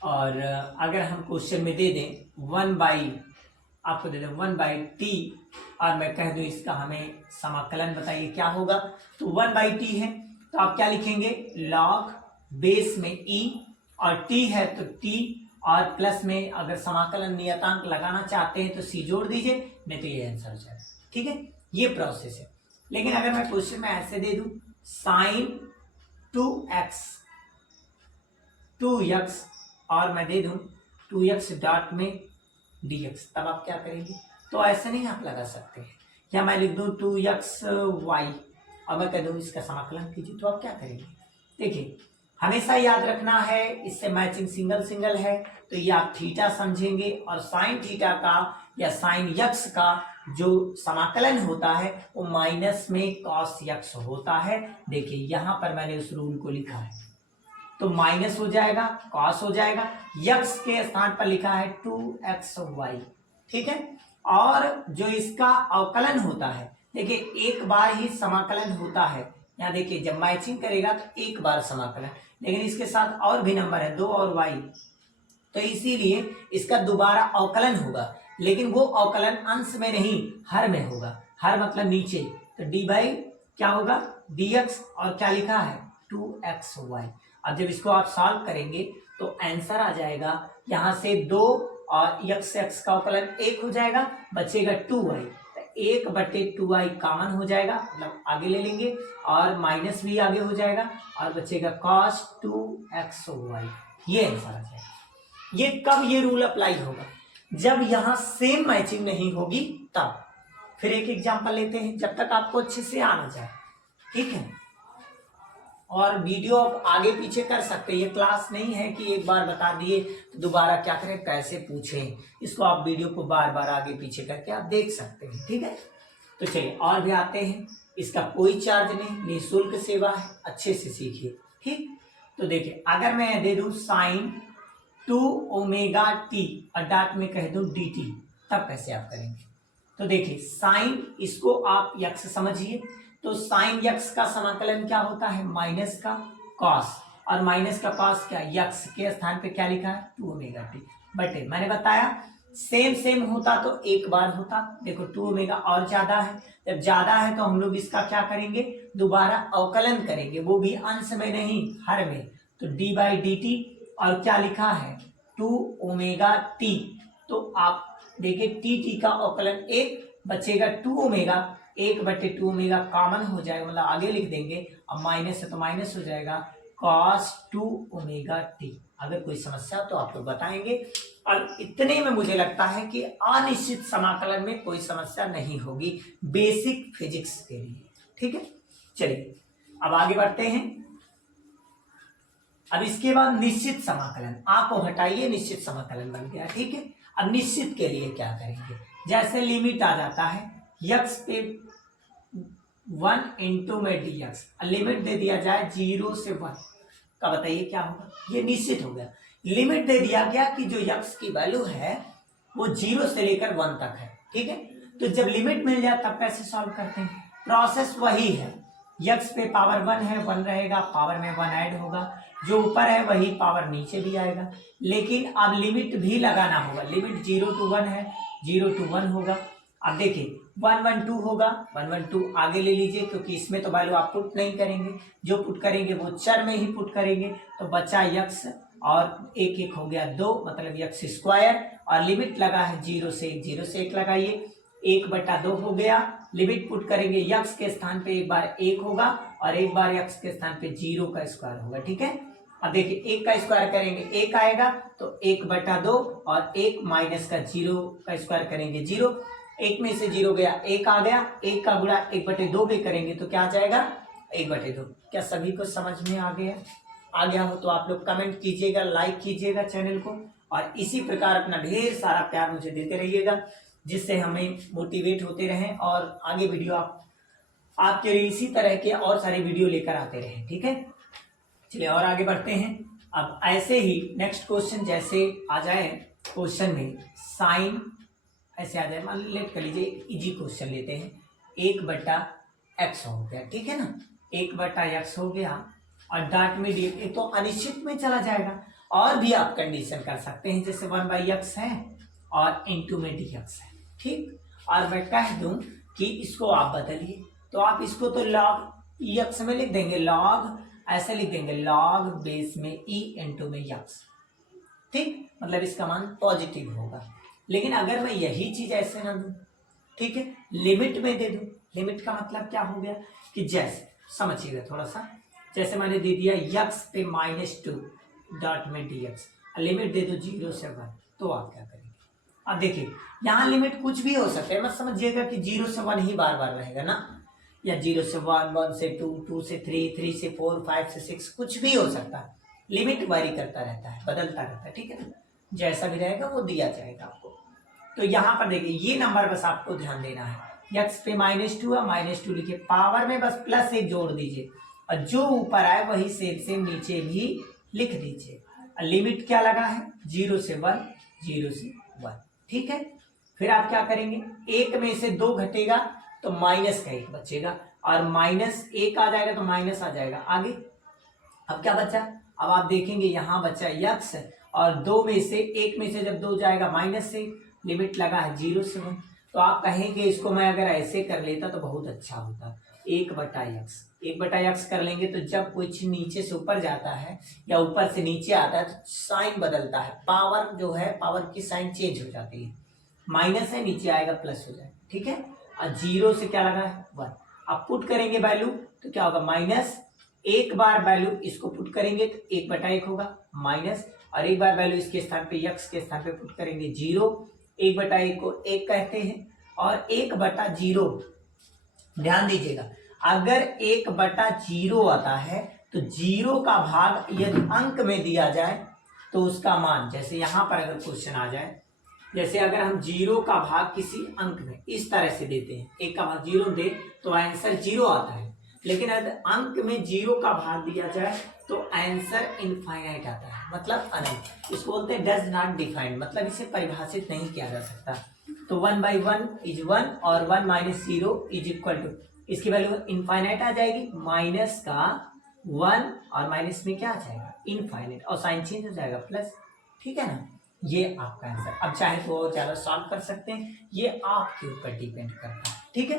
और अगर हम क्वेश्चन में दे दें 1/, आपको दे दें 1/t, और मैं कह दूं इसका हमें समाकलन बताइए क्या होगा, तो 1/t है तो आप क्या लिखेंगे, log बेस में e, और t है तो t, और प्लस में अगर समाकलन नियतांक लगाना चाहते हैं तो c जोड़ दीजिए, नहीं तो ये आंसर हो जाएगा, ठीक है। ये प्रोसेस है। लेकिन अगर मैं क्वेश्चन में ऐसे दे दूं sin 2x और मैं दे दूं 2x डॉट में dx, तब आप क्या करेंगे? तो ऐसे नहीं आप लगा सकते हैं, या मैं लिख दूं 2xy और मैं कह दूं इसका समाकलन कीजिए, तो आप क्या करेंगे? देखिए हमेशा याद रखना है, इससे मैचिंग सिंगल सिंगल है तो ये आप थीटा समझेंगे, और साइन थीटा का या साइन यक्स का जो समाकलन होता है वो माइनस में कॉस यक्स होता है। देखिए यहां पर मैंने उस रूल को लिखा है, तो माइनस हो जाएगा, कॉस हो जाएगा, यक्स के स्थान पर लिखा है 2xy, ठीक है। और जो इसका अवकलन होता है, देखिए एक बार ही समाकलन होता है। यहाँ देखिए जब मैचिंग करेगा तो एक बार समाकलन, लेकिन इसके साथ और भी नंबर है 2 और y, तो इसीलिए इसका दोबारा अवकलन होगा, लेकिन वो अवकलन अंश में नहीं हर में होगा। हर मतलब नीचे, तो डी बाई क्या होगा dx, और क्या लिखा है 2xy। अब जब इसको आप सॉल्व करेंगे तो आंसर आ जाएगा, यहाँ से 2 और x का अवकलन 1 हो जाएगा, बचेगा 2y, 1/2y कॉमन हो जाएगा, मतलब आगे ले लेंगे, और माइनस भी आगे हो जाएगा और बचेगा cos 2xy, ये आंसर आ जाएगा। ये कब ये रूल अप्लाई होगा? जब यहां सेम मैचिंग नहीं होगी तब। फिर एक एग्जांपल लेते हैं, जब तक आपको अच्छे से आना जाए, ठीक है। और वीडियो आप आगे पीछे कर सकते हैं, ये क्लास नहीं है कि एक बार बता दिए तो दोबारा क्या करें, कैसे पूछें। इसको आप वीडियो को बार बार आगे पीछे करके आप देख सकते हैं, ठीक है। तो चलिए और भी आते हैं, इसका कोई चार्ज नहीं, निःशुल्क सेवा है, अच्छे से सीखिए, ठीक। तो देखिए अगर मैं दे दूं साइन 2ωt और डॉट में कह दूं dt, तब कैसे आप करेंगे? तो देखिए साइन, इसको आप यक्स समझिए, तो साइन यक्स का समाकलन क्या होता है, माइनस का कॉस, और माइनस का कॉस क्या, यक्स के स्थान पे क्या लिखा है 2 ओमेगा टी बटे, मैंने बताया सेम सेम होता तो एक बार होता, देखो 2 ओमेगा और ज्यादा है, जब ज्यादा है तो हम लोग इसका क्या करेंगे, दोबारा अवकलन करेंगे, वो भी अंश में नहीं हर में, तो डी बाई डी टी, और क्या लिखा है 2 ओमेगा टी, तो आप देखिए टी टी का अवकलन एक बचेगा 2 ओमेगा, 1/2 ओमेगा कॉमन हो जाएगा, मतलब आगे लिख देंगे, अब माइनस है तो माइनस हो जाएगा cos 2 ओमेगा टी। अगर कोई समस्या तो आप लोग बताएंगे, और इतने में मुझे लगता है कि अनिश्चित समाकलन में कोई समस्या नहीं होगी बेसिक फिजिक्स के लिए, ठीक है। चलिए अब आगे बढ़ते हैं। अब इसके बाद निश्चित समाकलन, आप हटाइए, निश्चित समाकलन बन गया, ठीक है। अब निश्चित के लिए क्या करेंगे, जैसे लिमिट आ जाता है यक्स पे 1 इंटू में डी एक्स, लिमिट दे दिया जाए 0 से 1 का, बताइए क्या होगा, ये निश्चित हो गया। लिमिट दे दिया गया कि जो यक्स की वैल्यू है वो 0 से लेकर 1 तक है, ठीक है। तो जब लिमिट मिल जाए तब कैसे सॉल्व करते हैं, प्रोसेस वही है, यक्स पे पावर 1 है, 1 रहेगा, पावर में 1 ऐड होगा, जो ऊपर है वही पावर नीचे भी आएगा, लेकिन अब लिमिट भी लगाना होगा, लिमिट 0 to 1 है, 0 to 1 होगा। अब देखिए 1 1 2 होगा, 1 1 2 आगे ले लीजिए, क्योंकि इसमें तो वैल्यू आप पुट नहीं करेंगे, जो पुट करेंगे वो चर में ही पुट करेंगे, तो बचा यक्स, और एक एक हो गया 2, मतलब यक्स स्क्वायर, और लिमिट लगा है 0 से 1, 0 से 1 लगाइए, 1/2 हो गया, लिमिट पुट करेंगे यक्स के स्थान पे एक बार 1 होगा, और एक बार यक्स के स्थान पे 0 का स्क्वायर होगा, ठीक है। अब देखिए 1 का स्क्वायर करेंगे 1 आएगा, तो 1/2, और 1 माइनस का 0 का स्क्वायर करेंगे 0, 1 में से 0 गया 1 आ गया, 1 का गुणा 1/2 भी करेंगे तो क्या आ जाएगा 1/2। क्या सभी को समझ में आ गया हो तो आप लोग कमेंट कीजिएगा, लाइक कीजिएगा चैनल को, और इसी प्रकार अपना ढेर सारा प्यार मुझे देते रहिएगा, जिससे हमें मोटिवेट होते रहें, और आगे वीडियो आपके लिए इसी तरह के और सारे वीडियो लेकर आते रहें, ठीक है। चलिए और आगे बढ़ते हैं। अब ऐसे ही नेक्स्ट क्वेश्चन जैसे आ जाए क्वेश्चन में साइन ऐसे आ जाए, मान लेट कर लीजिए इजी क्वेश्चन लेते हैं, 1/x हो गया, ठीक है ना, 1/x हो गया, और डाट में डी, एक तो अनिश्चित में चला जाएगा, और भी आप कंडीशन कर सकते हैं, जैसे 1/x है और इंटू में dx है, ठीक। और मैं कह दूं कि इसको आप बदलिए, तो आप इसको तो लॉग x में लिख देंगे, लॉग ऐसे लिख देंगे, लॉग बेस में e इंटू में x, ठीक, मतलब इसका मान पॉजिटिव होगा। लेकिन अगर मैं यही चीज ऐसे ना दूं, ठीक है, लिमिट में दे दूं, लिमिट का मतलब क्या हो गया कि जैसे समझिएगा थोड़ा सा, जैसे मैंने दे दिया यक्स पे -2 डॉट में dx, लिमिट दे दो 0 से 1, तो आप क्या करेंगे। अब देखिए यहाँ लिमिट कुछ भी हो सकता है, मत समझिएगा कि 0 से 1 ही बार बार रहेगा ना, या 0 से 1, 1 से 2, 2 से 3, 3 से 4, 5 से 6, कुछ भी हो सकता है, लिमिट वारी करता रहता है, बदलता रहता है, ठीक है ना, जैसा भी रहेगा वो दिया जाएगा आपको। तो यहाँ पर देखिए ये नंबर बस आपको ध्यान देना है, यक्स पे -2 है, -2 लिखिए, पावर में बस +1 जोड़ दीजिए, और जो ऊपर आए वही सेम नीचे भी लिख दीजिए। लिमिट क्या लगा है 0 से 1, 0 से 1, ठीक है। फिर आप क्या करेंगे, 1 में से 2 घटेगा तो -1 बचेगा, और -1 आ जाएगा तो माइनस आ जाएगा आगे। अब क्या बचा, अब आप देखेंगे यहाँ बचा यक्स, और 2 में से 1 में से जब 2 जाएगा -1, लिमिट लगा है 0 से 1, तो आप कहेंगे इसको मैं अगर ऐसे कर लेता तो बहुत अच्छा होता, 1/x कर लेंगे, तो जब कुछ नीचे से ऊपर जाता है या ऊपर से नीचे आता है तो साइन बदलता है, पावर जो है पावर की साइन चेंज हो जाती है, माइनस है नीचे आएगा प्लस हो जाएगा, ठीक है। और 0 से क्या लगा है 1, अब पुट करेंगे वैल्यू तो क्या होगा माइनस, एक बार वैल्यू इसको पुट करेंगे तो 1/1 होगा माइनस, और एक बार वैल्यू इसके स्थान पे यक्स के स्थान पे पुट करेंगे 0, 1/1 को 1 कहते हैं, और 1/0 ध्यान दीजिएगा, अगर 1/0 आता है तो 0 का भाग यदि अंक में दिया जाए तो उसका मान, जैसे यहां पर अगर क्वेश्चन आ जाए, जैसे अगर हम 0 का भाग किसी अंक में इस तरह से देते हैं, 1 का भाग 0 दे तो आंसर 0 आता है, लेकिन अगर अंक में 0 का भाग दिया जाए तो आंसर इनफाइनाइट आता है, मतलब अनंत, इसको बोलते हैं डज नॉट डिफाइंड, मतलब इसे परिभाषित नहीं किया जा सकता। तो 1/1 इज 1, और 1 - 0 इज इक्वल टू इसकी वैल्यू इनफाइनाइट आ जाएगी, माइनस का 1 और माइनस में क्या आ जाएगा इनफाइनाइट, और साइन चेंज हो जाएगा प्लस। ठीक है ना, ये आपका आंसर। अब चाहे तो और ज्यादा सॉल्व कर सकते हैं, ये आपके ऊपर डिपेंड करता है। ठीक है,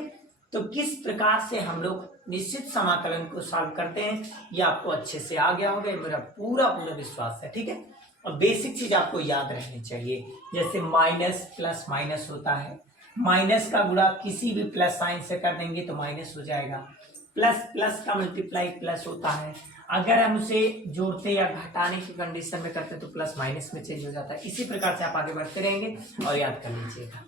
तो किस प्रकार से हम लोग निश्चित समाकलन को सॉल्व करते हैं ये आपको अच्छे से आ गया होगा, मेरा पूरा पूरा विश्वास है। ठीक है, और बेसिक चीज आपको याद रहनी चाहिए, जैसे माइनस प्लस माइनस होता है, माइनस का गुणा किसी भी प्लस साइन से कर देंगे तो माइनस हो जाएगा, प्लस प्लस का मल्टीप्लाई प्लस होता है, अगर हम उसे जोड़ते या घटाने की कंडीशन में करते तो प्लस माइनस में चेंज हो जाता है। इसी प्रकार से आप आगे बढ़ते रहेंगे और याद कर लीजिएगा।